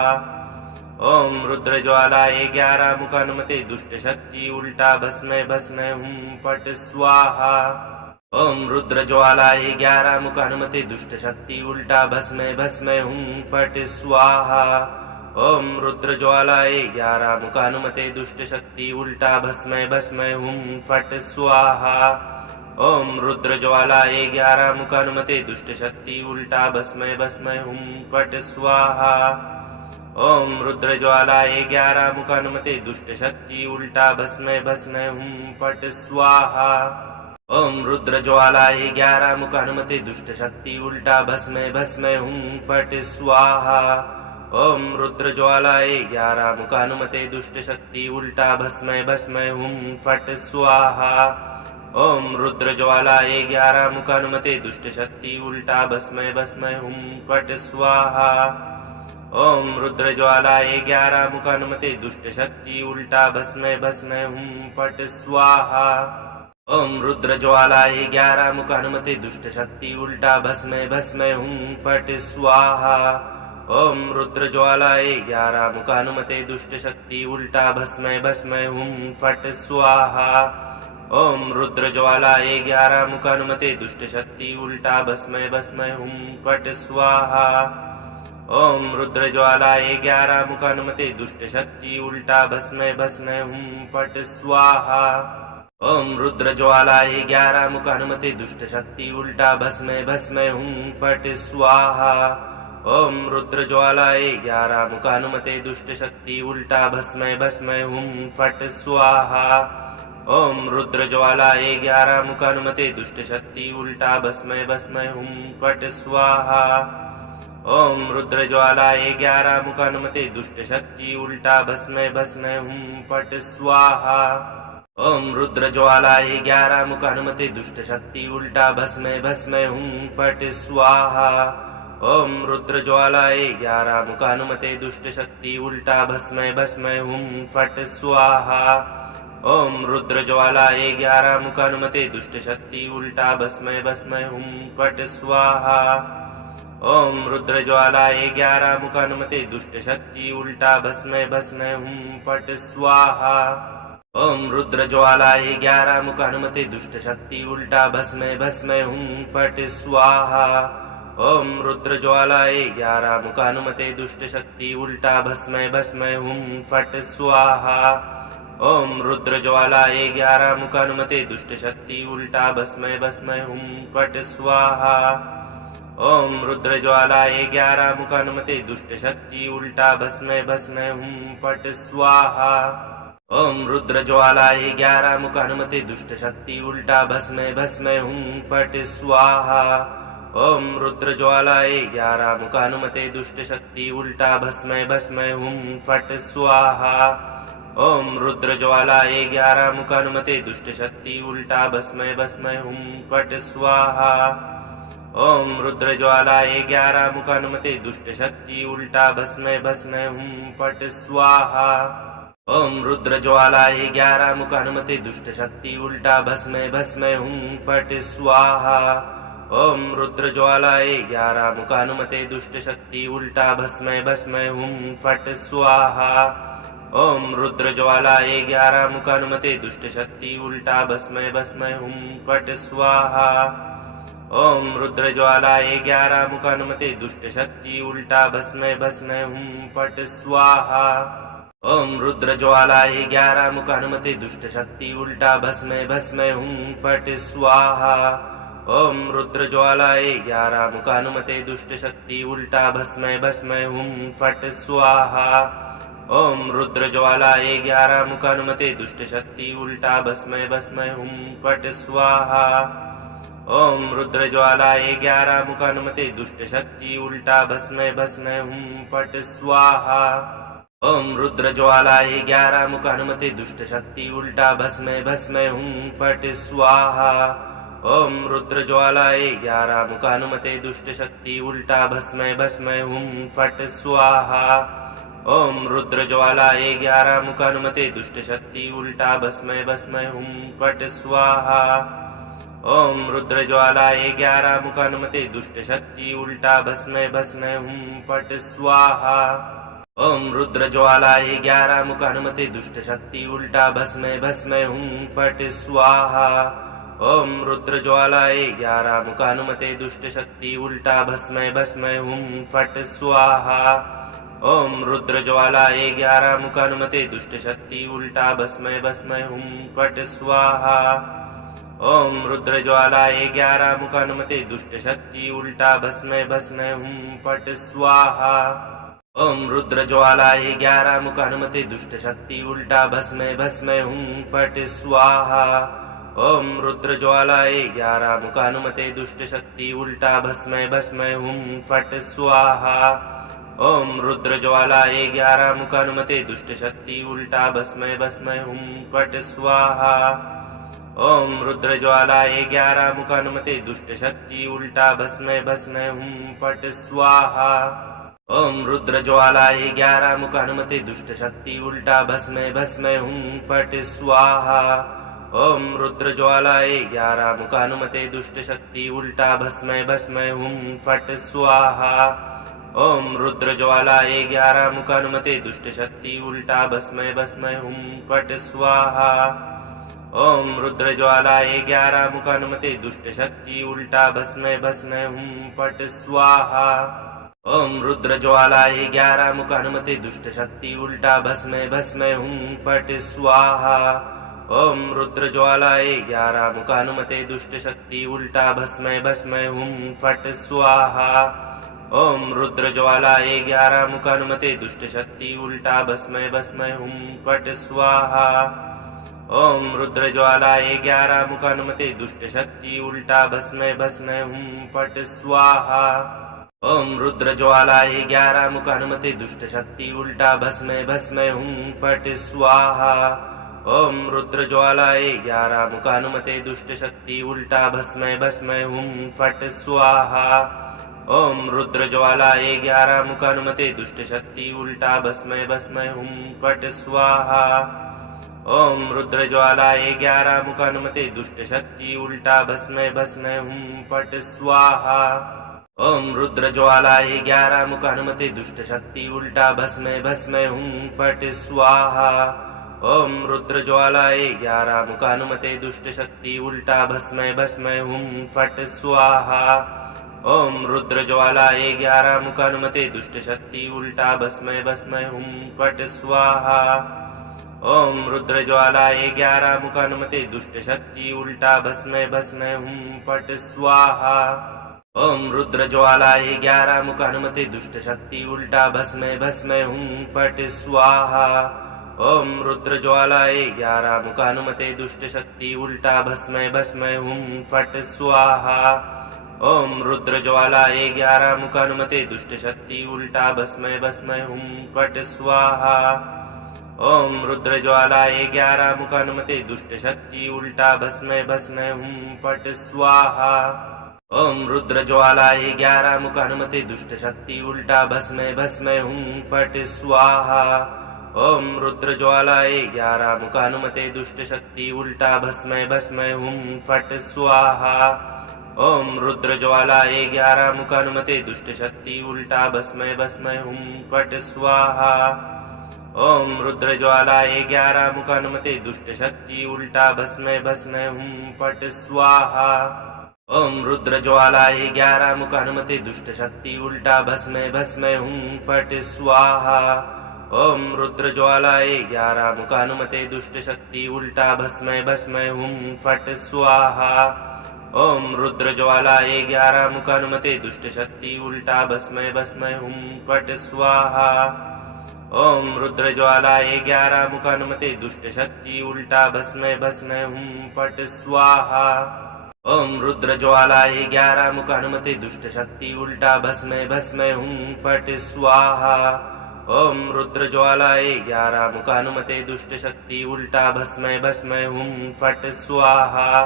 ओम रुद्र ज्वालाए 11 मुख हनुमते दुष्ट शक्ति उल्टा भस्मै भस्मै हुम फट स्वाहा। ओम रुद्र ज्वालाए 11 मुख हनुमते दुष्ट शक्ति उल्टा भस्मै भस्मै हुम फट स्वाहा। ओम रुद्र ज्वालाए 11 मुख हनुमते दुष्ट शक्ति उल्टा भस्मै भस्मै हुम फट स्वाहा। ओम रुद्र ज्वालाए 11 मुख हनुमते दुष्ट शक्ति उल्टा भस्मै भस्मै हुम फट स्वाहा। ओम रुद्र ज्वालाए 11 मुख हनुमते दुष्ट शक्ति उल्टा भस्मै भस्मै हुम फट स्वाहा। ओम रुद्र ज्वालाए 11 मुख हनुमते दुष्ट शक्ति उल्टा भस्मै भस्मै हुम फट स्वाहा। ओम रुद्र ज्वालाए 11 मुख हनुमते दुष्ट शक्ति उल्टा भस्मै भस्मै हुम फट स्वाहा। ओम रुद्र ज्वालाए 11 मुख हनुमते दुष्ट शक्ति उल्टा भस्मै भस्मै हुम फट स्वाहा। ओम रुद्र ज्वालाए 11 मुख हनुमते दुष्ट शक्ति उल्टा भस्मै भस्मै हुम फट स्वाहा। ओम रुद्र ज्वालाए 11 मुख हनुमते दुष्ट शक्ति उल्टा भस्मै भस्मै हुम फट स्वाहा। ओम रुद्र ज्वालाए 11 मुख हनुमते दुष्ट शक्ति उल्टा भस्मै भस्मै हुम फट स्वाहा। ओम रुद्र ज्वालाए 11 मुख हनुमते दुष्ट शक्ति उल्टा भस्मै भस्मै हुम फट स्वाहा। ओम रुद्र ज्वालाए 11 मुख हनुमते दुष्ट शक्ति उल्टा भस्मै भस्मै हुम फट स्वाहा। ओम रुद्र ज्वालाए 11 मुख हनुमते दुष्ट शक्ति उल्टा भस्मै भस्मै हुम फट स्वाहा। ओम रुद्र ज्वालाए 11 मुख हनुमते दुष्ट शक्ति उल्टा भस्मै भस्मै हुम फट स्वाहा। ओम रुद्र ज्वालाए 11 मुख हनुमते दुष्ट शक्ति उल्टा भस्मै भस्मै हुम फट स्वाहा। ओम रुद्र ज्वालाए 11 मुख हनुमते दुष्ट शक्ति उल्टा भस्मै भस्मै हुम फट स्वाहा। ओम रुद्र ज्वालाए 11 मुख हनुमते दुष्ट शक्ति उल्टा भस्मै भस्मै हुम फट स्वाहा। ओम रुद्र ज्वालाए 11 मुख हनुमते दुष्ट शक्ति उल्टा भस्मै भस्मै हुम फट स्वाहा। ओम रुद्र ज्वालाए 11 मुख हनुमते दुष्ट शक्ति उल्टा भस्मै भस्मै हुम फट स्वाहा। ओम रुद्र ज्वालाए 11 मुख हनुमते दुष्ट शक्ति उल्टा भस्मै भस्मै हुम फट स्वाहा। ओम रुद्र ज्वालाए 11 मुख हनुमते दुष्ट शक्ति उल्टा भस्मै भस्मै हुम फट स्वाहा। ओम रुद्र ज्वालाए 11 मुख हनुमते दुष्ट शक्ति उल्टा भस्मै भस्मै हुम फट स्वाहा। ओम रुद्र ज्वालाए 11 मुख हनुमते दुष्ट शक्ति उल्टा भस्मै भस्मै हुम फट स्वाहा। ओम रुद्र ज्वालाए 11 मुख हनुमते दुष्ट शक्ति उल्टा भस्मै भस्मै हुम फट स्वाहा। ओम रुद्र ज्वालाए 11 मुख हनुमते दुष्ट शक्ति उल्टा भस्मै भस्मै हुम फट स्वाहा। ओम रुद्र ज्वालाए 11 मुख हनुमते दुष्ट शक्ति उल्टा भस्मै भस्मै हुम फट स्वाहा। ओम रुद्र ज्वालाए 11 मुख हनुमते दुष्ट शक्ति उल्टा भस्मै भस्मै हुम फट स्वाहा। ओम रुद्र ज्वालाए 11 मुख हनुमते दुष्ट शक्ति उल्टा भस्मै भस्मै हुम फट स्वाहा। ओम रुद्र ज्वालाए 11 मुख हनुमते दुष्ट शक्ति उल्टा भस्मै भस्मै हुम फट स्वाहा। ओम रुद्र ज्वालाए 11 मुख हनुमते दुष्ट शक्ति उल्टा भस्मै भस्मै हुम फट स्वाहा। ओम रुद्र ज्वालाए 11 मुख हनुमते दुष्ट शक्ति उल्टा भस्मै भस्मै हुम फट स्वाहा। ओम रुद्र ज्वालाए 11 मुख हनुमते दुष्ट शक्ति उल्टा भस्मै भस्मै हुम फट स्वाहा। ओम रुद्र ज्वालाए 11 मुख हनुमते दुष्ट शक्ति उल्टा भस्मै भस्मै हुम फट स्वाहा। ओम रुद्र ज्वालाए 11 मुख हनुमते दुष्ट शक्ति उल्टा भस्मै भस्मै हुम फट स्वाहा। ओम रुद्र ज्वालाए 11 मुख हनुमते दुष्ट शक्ति उल्टा भस्मै भस्मै हुम फट स्वाहा। ओम रुद्र ज्वालाए 11 मुख हनुमते दुष्ट शक्ति उल्टा भस्मै भस्मै हुम फट स्वाहा। ओम रुद्र ज्वालाए 11 मुख हनुमते दुष्ट शक्ति उल्टा भस्मै भस्मै हुम फट स्वाहा। ओम रुद्र ज्वालाए 11 मुख हनुमते दुष्ट शक्ति उल्टा भस्मै भस्मै हुम फट स्वाहा। ओम रुद्र ज्वालाए 11 मुख हनुमते दुष्ट शक्ति उल्टा भस्मै भस्मै हुम फट स्वाहा। ओम रुद्र ज्वालाए 11 मुख हनुमते दुष्ट शक्ति उल्टा भस्मै भस्मै हुम फट स्वाहा। ओम रुद्र ज्वालाए 11 मुख हनुमते दुष्ट शक्ति उल्टा भस्मै भस्मै हुम फट स्वाहा। ओम रुद्र ज्वालाए 11 मुख हनुमते दुष्ट शक्ति उल्टा भस्मै भस्मै हुम फट स्वाहा। ओम रुद्र ज्वालाए 11 मुख हनुमते दुष्ट शक्ति उल्टा भस्मै भस्मै हुम फट स्वाहा। ओम रुद्र ज्वालाए 11 मुख हनुमते दुष्ट शक्ति उल्टा भस्मै भस्मै हुम फट स्वाहा। ओम रुद्र ज्वालाए 11 मुख हनुमते दुष्ट शक्ति उल्टा भस्मे भस्मे हूं फट स्वाहा। ओम रुद्र ज्वालाए 11 मुख हनुमते दुष्ट शक्ति उल्टा भस्मे भस्मे हूं फट स्वाहा। ओम रुद्र ज्वालाए 11 मुख हनुमते दुष्ट शक्ति उल्टा भस्मे भस्मे हूं फट स्वाहा। ओम रुद्र ज्वालाए 11 मुख हनुमते दुष्ट शक्ति उल्टा भस्मे भस्मे हूं फट स्वाहा। ओम रुद्र ज्वालाए 11 मुख हनुमते दुष्ट शक्ति उल्टा भस्मे भस्मे हूं फट स्वाहा। ओम रुद्र ज्वालाए 11 मुख हनुमते दुष्ट शक्ति उल्टा भस्मे भस्मे हूं फट स्वाहा। ओम रुद्र ज्वालाए 11 मुख हनुमते दुष्ट शक्ति उल्टा भस्मे भस्मे हूं फट स्वाहा। ओम रुद्र ज्वालाए 11 मुख हनुमते दुष्ट शक्ति उल्टा भस्मे भस्मे हूं फट स्वाहा। ओम रुद्र ज्वालाए 11 मुख हनुमते दुष्ट शक्ति उल्टा भस्मे भस्मे हूं फट स्वाहा। ओम रुद्र ज्वालाए 11 मुख हनुमते दुष्ट शक्ति उल्टा भस्मे भस्मे हूं फट स्वाहा। ओम रुद्र ज्वालाए 11 मुख हनुमते दुष्ट शक्ति उल्टा भस्मे भस्मे हूं फट स्वाहा। ओम रुद्र ज्वालाए 11 मुख हनुमते दुष्ट शक्ति उल्टा भस्मे भस्मे हूं फट स्वाहा। ओम रुद्र ज्वालाए 11 मुख हनुमते दुष्ट शक्ति उल्टा भस्मे भस्मे हूं फट स्वाहा। ओम रुद्र ज्वालाए 11 मुख हनुमते दुष्ट शक्ति उल्टा भस्मे भस्मे हूं फट स्वाहा। ओम रुद्र ज्वालाए 11 मुख हनुमते दुष्ट शक्ति उल्टा भस्मे भस्मे हूं फट स्वाहा। ओम रुद्र ज्वालाए 11 मुख हनुमते दुष्ट शक्ति उल्टा भस्मे भस्मे हूं फट स्वाहा। ओम रुद्र ज्वालाए 11 मुख हनुमते दुष्ट शक्ति उल्टा भस्मे भस्मे हूं फट स्वाहा। ओम रुद्र ज्वालाए 11 मुख हनुमते दुष्ट शक्ति उल्टा भस्मे भस्मे हूं फट स्वाहा। ओम रुद्र ज्वालाए 11 मुख हनुमते दुष्ट शक्ति उल्टा भस्मे भस्मे हूं फट स्वाहा। ओम रुद्र ज्वालाए 11 मुख हनुमते दुष्ट शक्ति उल्टा भस्मे भस्मे हूं फट स्वाहा। ओम रुद्र ज्वालाए 11 मुख हनुमते दुष्ट शक्ति उल्टा भस्मे भस्मे हूं फट स्वाहा। ओम रुद्र ज्वालाए 11 मुख हनुमते दुष्ट शक्ति उल्टा भस्मे भस्मे हूं फट स्वाहा। ओम रुद्र ज्वालाए 11 मुख हनुमते दुष्ट शक्ति उल्टा भस्मे भस्मे हूं फट स्वाहा। ओम रुद्र ज्वालाए 11 मुख हनुमते दुष्ट शक्ति उल्टा भस्मे भस्मे हूं फट स्वाहा। ओम रुद्र ज्वालाए 11 मुख हनुमते दुष्ट शक्ति उल्टा भस्मे भस्मे हूं फट स्वाहा। ओम रुद्र ज्वालाए 11 मुख हनुमते दुष्ट शक्ति उल्टा भस्मे भस्मे हूं फट स्वाहा। ओम रुद्र ज्वालाए 11 मुख हनुमते दुष्ट शक्ति उल्टा भस्मे भस्मे हूं फट स्वाहा। ओम रुद्र ज्वालाए 11 मुख हनुमते दुष्ट शक्ति उल्टा भस्मे भस्मे हूं फट स्वाहा। ओम रुद्र ज्वालाए 11 मुख हनुमते दुष्ट शक्ति उल्टा भस्मे भस्मे हूं फट स्वाहा। ओम रुद्र ज्वालाए 11 मुख हनुमते दुष्ट शक्ति उल्टा भस्मे भस्मे हूं फट स्वाहा। ओम रुद्र ज्वालाए 11 मुख हनुमते दुष्ट शक्ति उल्टा भस्मे भस्मे हूं फट स्वाहा। ओम रुद्र ज्वालाए 11 मुख हनुमते दुष्ट शक्ति उल्टा भस्मे भस्मे हूं फट स्वाहा। ओम रुद्र ज्वालाए 11 मुख हनुमते दुष्ट शक्ति उल्टा भस्मे भस्मे हूं फट स्वाहा। ओम रुद्र ज्वालाए 11 मुख हनुमते दुष्ट शक्ति उल्टा भस्मे भस्मे हूं फट स्वाहा।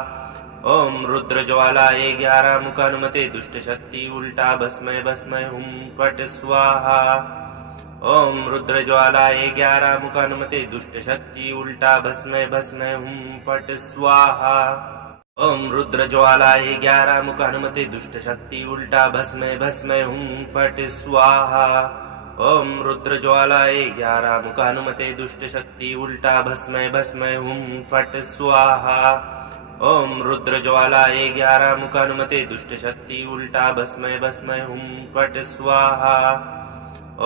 ओम रुद्र ज्वालाए 11 मुख हनुमते दुष्ट शक्ति उल्टा भस्मे भस्मे हूं फट स्वाहा। ओम रुद्र ज्वालाए 11 मुख हनुमते दुष्ट शक्ति उल्टा भस्मे भस्मे हूं फट स्वाहा। ओम रुद्र ज्वालाए 11 मुख हनुमते दुष्ट शक्ति उल्टा भस्मे भस्मे हूं फट स्वाहा। ओम रुद्र ज्वालाए 11 मुख हनुमते दुष्ट शक्ति उल्टा भस्मे भस्मे हूं फट स्वाहा। ओम रुद्र ज्वालाए 11 मुख हनुमते दुष्ट शक्ति उल्टा भस्मे भस्मे हूं फट स्वाहा।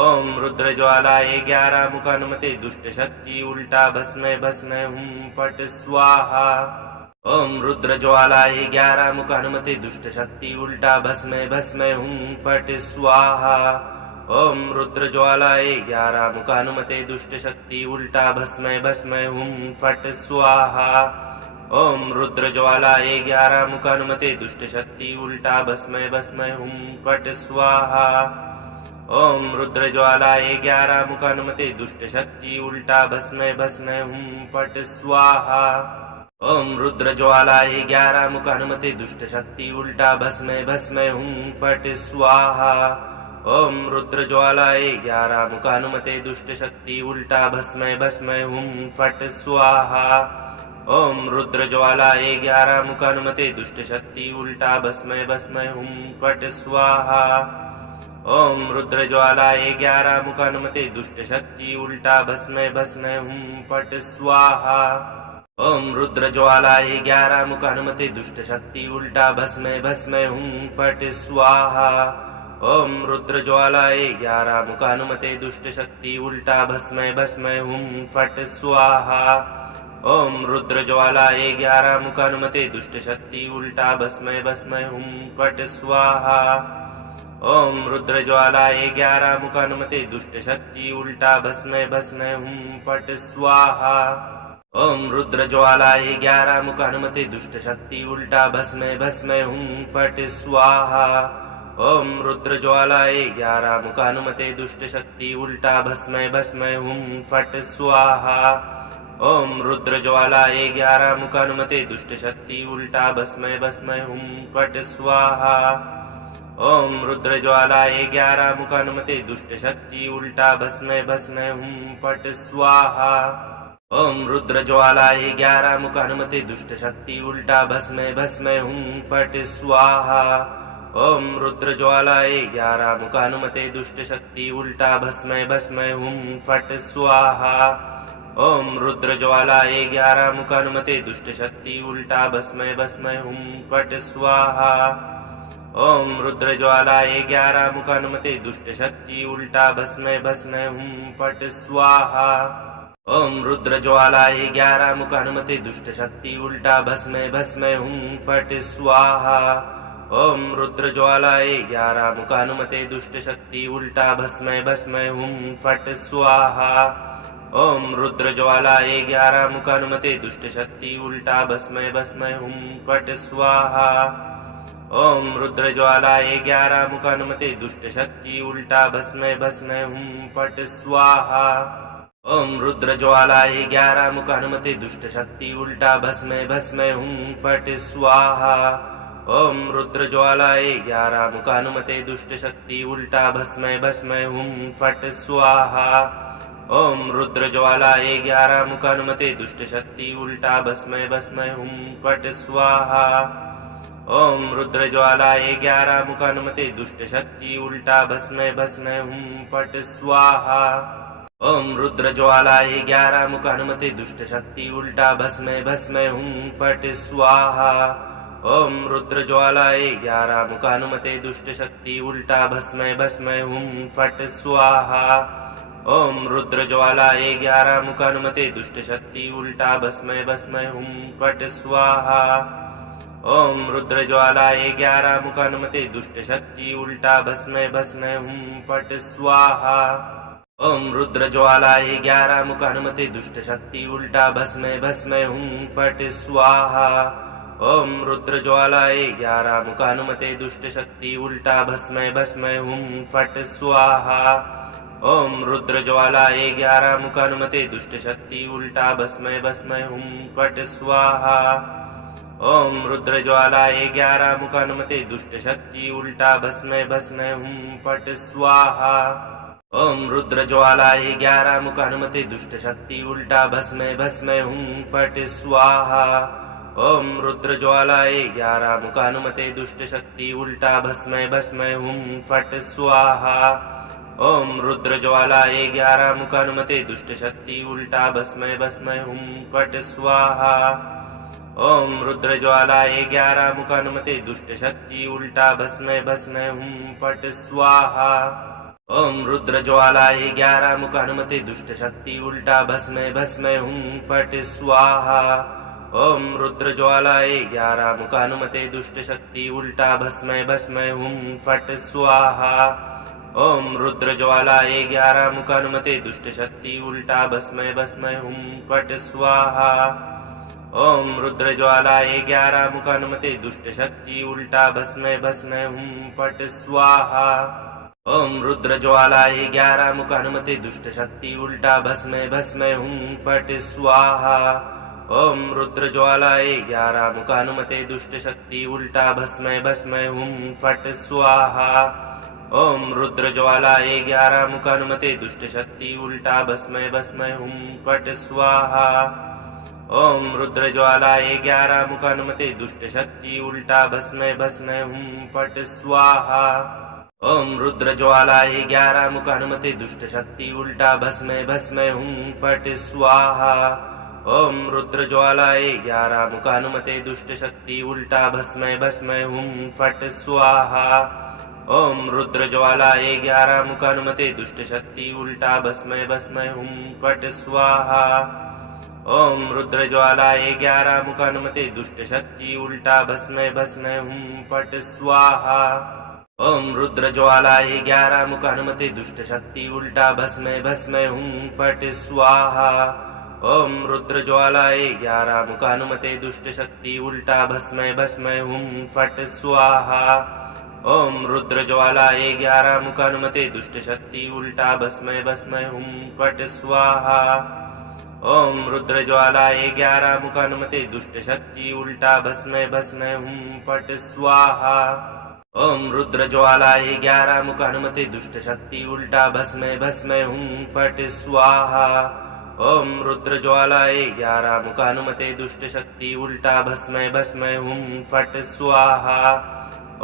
ओम रुद्र ज्वालाए 11 मुख हनुमते दुष्ट शक्ति उल्टा भस्मे भस्मे हूं फट स्वाहा। ओम रुद्र ज्वालाए 11 मुख हनुमते दुष्ट शक्ति उल्टा भस्मे भस्मे हूं फट स्वाहा। ओम रुद्र ज्वालाए 11 मुख हनुमते दुष्ट शक्ति उल्टा भस्मै भस्मै हुम फट स्वाहा। ओम रुद्र ज्वालाए 11 मुख हनुमते दुष्ट शक्ति उल्टा भस्मै भस्मै हुम फट स्वाहा। ओम रुद्र ज्वालाए 11 मुख हनुमते दुष्ट शक्ति उल्टा भस्मै भस्मै हुम फट स्वाहा। ओम रुद्र ज्वालाए 11 मुख हनुमते दुष्ट शक्ति उल्टा भस्मै भस्मै हुम फट स्वाहा। ओम रुद्र ज्वालाए 11 मुख हनुमते दुष्ट शक्ति उल्टा भस्मै भस्मै हुम फट स्वाहा। ओम रुद्र ज्वालाए 11 मुख हनुमते दुष्ट शक्ति उल्टा भस्मै भस्मै हुम फट स्वाहा। ओम रुद्र ज्वालाए 11 मुख हनुमते दुष्ट शक्ति उल्टा भस्मै भस्मै हुम फट स्वाहा। ओम रुद्र ज्वालाए 11 मुख हनुमते दुष्ट शक्ति उल्टा भस्मै भस्मै हुम फट स्वाहा। ओम रुद्र ज्वालाए 11 मुख हनुमते दुष्ट शक्ति उल्टा भस्मै भस्मै हुम फट स्वाहा। ओम रुद्र ज्वालाए 11 मुख हनुमते दुष्ट शक्ति उल्टा भस्मै भस्मै हुम फट स्वाहा। ओम रुद्र ज्वालाए 11 मुख हनुमते दुष्ट शक्ति उल्टा भस्मै भस्मै हुम फट स्वाहा। ओम रुद्र ज्वालाए 11 मुख हनुमते दुष्ट शक्ति उल्टा भस्मै भस्मै हुम फट स्वाहा। ओम रुद्र ज्वालाए 11 मुख हनुमते दुष्ट शक्ति उल्टा भस्मै भस्मै हुम फट स्वाहा। ओम रुद्र ज्वालाए 11 मुख हनुमते दुष्ट शक्ति उल्टा भस्मै भस्मै हुम फट स्वाहा। ओम रुद्र ज्वालाए 11 मुख हनुमते दुष्ट शक्ति उल्टा भस्मै भस्मै हुम फट स्वाहा। ओम रुद्र ज्वालाए 11 मुख हनुमते दुष्ट शक्ति उल्टा भस्मै भस्मै हुम फट स्वाहा। ओम रुद्र ज्वालाए 11 मुख हनुमते दुष्ट शक्ति उल्टा भस्मै भस्मै हुम फट स्वाहा। ओम रुद्र ज्वालाए 11 मुख हनुमते दुष्ट शक्ति उल्टा भस्मै भस्मै हुम फट स्वाहा। ओम रुद्र ज्वालाए 11 मुख हनुमते दुष्ट शक्ति उल्टा भस्मै भस्मै हुम फट स्वाहा। ओम रुद्र ज्वालाए 11 मुख हनुमते दुष्ट शक्ति उल्टा भस्मै भस्मै हुम फट स्वाहा। ओम रुद्र ज्वालाए 11 मुख हनुमते दुष्ट शक्ति उल्टा भस्मै भस्मै हुम फट स्वाहा। ओम रुद्र ज्वालाए 11 मुख हनुमते दुष्ट शक्ति उल्टा भस्मै भस्मै हुम फट स्वाहा। ओम रुद्र ज्वालाए 11 मुख हनुमते दुष्ट शक्ति उल्टा भस्मै भस्मै हुम फट स्वाहा। ओम रुद्र ज्वालाए 11 मुख हनुमते दुष्ट शक्ति उल्टा भस्मै भस्मै हुम फट स्वाहा। ओम रुद्र ज्वालाए 11 मुख हनुमते दुष्ट शक्ति उल्टा भस्मै भस्मै हुम फट स्वाहा। ओम रुद्र ज्वालाए 11 मुख हनुमते दुष्ट शक्ति उल्टा भस्मै भस्मै हुम फट स्वाहा। ओम रुद्र ज्वालाए 11 मुख हनुमते दुष्ट शक्ति उल्टा भस्मै भस्मै हुम फट स्वाहा। ओम रुद्र ज्वालाए 11 मुख हनुमते दुष्ट शक्ति उल्टा भस्मै भस्मै हुम फट स्वाहा। ओम रुद्र ज्वालाए 11 मुख हनुमते दुष्ट शक्ति उल्टा भस्मै भस्मै हुम फट स्वाहा। ओम रुद्र ज्वालाए 11 मुख हनुमते दुष्ट शक्ति उल्टा भस्मै भस्मै हुम फट स्वाहा। ओम रुद्र ज्वालाए 11 मुख हनुमते दुष्ट शक्ति उल्टा भस्मै भस्मै हुम फट स्वाहा। ओम रुद्र ज्वालाए 11 मुख हनुमते दुष्ट शक्ति उल्टा भस्मै भस्मै हुम फट स्वाहा। ओम रुद्र ज्वालाए 11 मुख हनुमते दुष्ट शक्ति उल्टा भस्मै भस्मै हुम फट स्वाहा। ओम रुद्र ज्वालाए 11 मुख हनुमते दुष्ट शक्ति उल्टा भस्मै भस्मै हुम फट स्वाहा। ओम रुद्र ज्वालाए 11 मुख हनुमते दुष्ट शक्ति उल्टा भस्मै भस्मै हुम फट स्वाहा। ओम रुद्र ज्वालाए 11 मुख हनुमते दुष्ट शक्ति उल्टा भस्मै भस्मै हुम फट स्वाहा। ओम रुद्र ज्वालाए 11 मुख हनुमते दुष्ट शक्ति उल्टा भस्मै भस्मै हुम फट स्वाहा। ओम रुद्र ज्वालाए 11 मुख हनुमते दुष्ट शक्ति उल्टा भस्मै भस्मै हुम फट स्वाहा। ओम रुद्र ज्वालाए 11 मुख हनुमते दुष्ट शक्ति उल्टा भस्मै भस्मै हुम फट स्वाहा। ओम रुद्र ज्वालाए 11 मुख हनुमते दुष्ट शक्ति उल्टा भस्मै भस्मै हुम फट स्वाहा। ओम रुद्र ज्वालाए 11 मुख हनुमते दुष्ट शक्ति उल्टा भस्मै भस्मै हुम फट स्वाहा। ओम रुद्र ज्वालाए 11 मुख हनुमते दुष्ट शक्ति उल्टा भस्मै भस्मै हुम फट स्वाहा। ओम रुद्र ज्वालाए 11 मुख हनुमते दुष्ट शक्ति उल्टा भस्मै भस्मै हुम फट स्वाहा। ओम रुद्र ज्वालाए 11 मुख हनुमते दुष्ट शक्ति उल्टा भस्मै भस्मै हुम फट स्वाहा। ओम रुद्र ज्वालाए 11 मुख हनुमते दुष्ट शक्ति उल्टा भस्मै भस्मै हुम फट स्वाहा। ओम रुद्र ज्वालाए 11 मुख हनुमते दुष्ट शक्ति उल्टा भस्मै भस्मै हुम फट स्वाहा। ओम रुद्र ज्वालाए 11 मुख हनुमते दुष्ट शक्ति उल्टा भस्मै भस्मै हुम फट स्वाहा। ओम रुद्र ज्वालाए 11 मुख हनुमते दुष्ट शक्ति उल्टा भस्मै भस्मै हुम फट स्वाहा। ओम रुद्र ज्वालाए 11 मुख हनुमते दुष्ट शक्ति उल्टा भस्मै भस्मै हुम फट स्वाहा। ओम रुद्र ज्वालाए 11 मुख हनुमते दुष्ट शक्ति उल्टा भस्मै भस्मै हुम फट स्वाहा। ओम रुद्र ज्वालाए 11 मुख हनुमते दुष्ट शक्ति उल्टा भस्मै भस्मै हुम फट स्वाहा। ओम रुद्र ज्वालाए 11 मुख हनुमते दुष्ट शक्ति उल्टा भस्मै भस्मै हुम फट स्वाहा। ओम रुद्र ज्वालाए 11 मुख हनुमते दुष्ट शक्ति उल्टा भस्मै भस्मै हुम फट स्वाहा। ओम रुद्र ज्वालाए 11 मुख हनुमते दुष्ट शक्ति उल्टा भस्मै भस्मै हुम फट स्वाहा। ओम रुद्र ज्वालाए 11 मुख हनुमते दुष्ट शक्ति उल्टा भस्मै भस्मै हुम फट स्वाहा। ओम रुद्र ज्वालाए 11 मुख हनुमते दुष्ट शक्ति उल्टा भस्मै भस्मै हुम फट स्वाहा। ओम रुद्र ज्वालाए 11 मुख हनुमते दुष्ट शक्ति उल्टा भस्मै भस्मै हुम फट स्वाहा।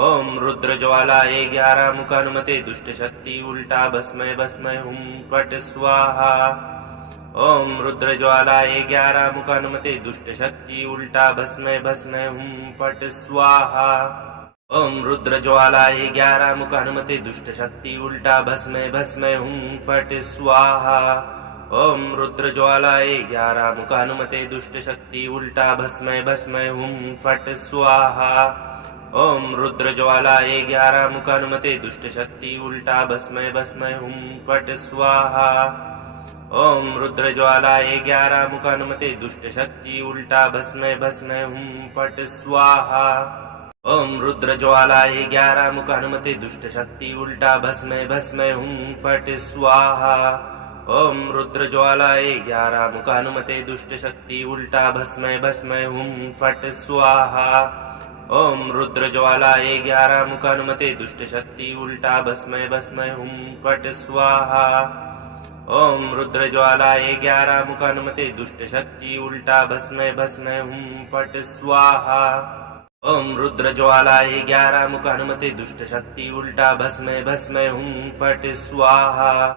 ओम रुद्र ज्वालाए 11 मुख हनुमते दुष्ट शक्ति उल्टा भस्मै भस्मै हुम फट स्वाहा। ओम रुद्र ज्वालाए 11 मुख हनुमते दुष्ट शक्ति उल्टा भस्मै भस्मै हुम फट स्वाहा। ओम रुद्र ज्वालाए 11 मुख हनुमते दुष्ट शक्ति उल्टा भस्मै भस्मै हुम फट स्वाहा। ओम रुद्र ज्वालाए 11 मुख हनुमते दुष्ट शक्ति उल्टा भस्मै भस्मै हुम फट स्वाहा। ओम रुद्र ज्वालाए 11 मुख हनुमते दुष्ट शक्ति उल्टा भस्मै भस्मै हुम फट स्वाहा। ओम रुद्र ज्वालाए 11 मुख हनुमते दुष्ट शक्ति उल्टा भस्मै भस्मै हुम फट स्वाहा। ओम रुद्र ज्वालाए 11 मुख हनुमते दुष्ट शक्ति उल्टा भस्मै भस्मै हुम फट स्वाहा। ओम रुद्र ज्वालाए 11 मुख हनुमते दुष्ट शक्ति उल्टा भस्मै भस्मै हुम फट स्वाहा। ओम रुद्र ज्वालाए 11 मुख हनुमते दुष्ट शक्ति उल्टा भस्मै भस्मै हुम फट स्वाहा। ओम रुद्र ज्वालाए 11 मुख हनुमते दुष्ट शक्ति उल्टा भस्मै भस्मै हुम फट स्वाहा। ओम रुद्र ज्वालाए 11 मुख हनुमते दुष्ट शक्ति उल्टा भस्मै भस्मै हुम फट स्वाहा।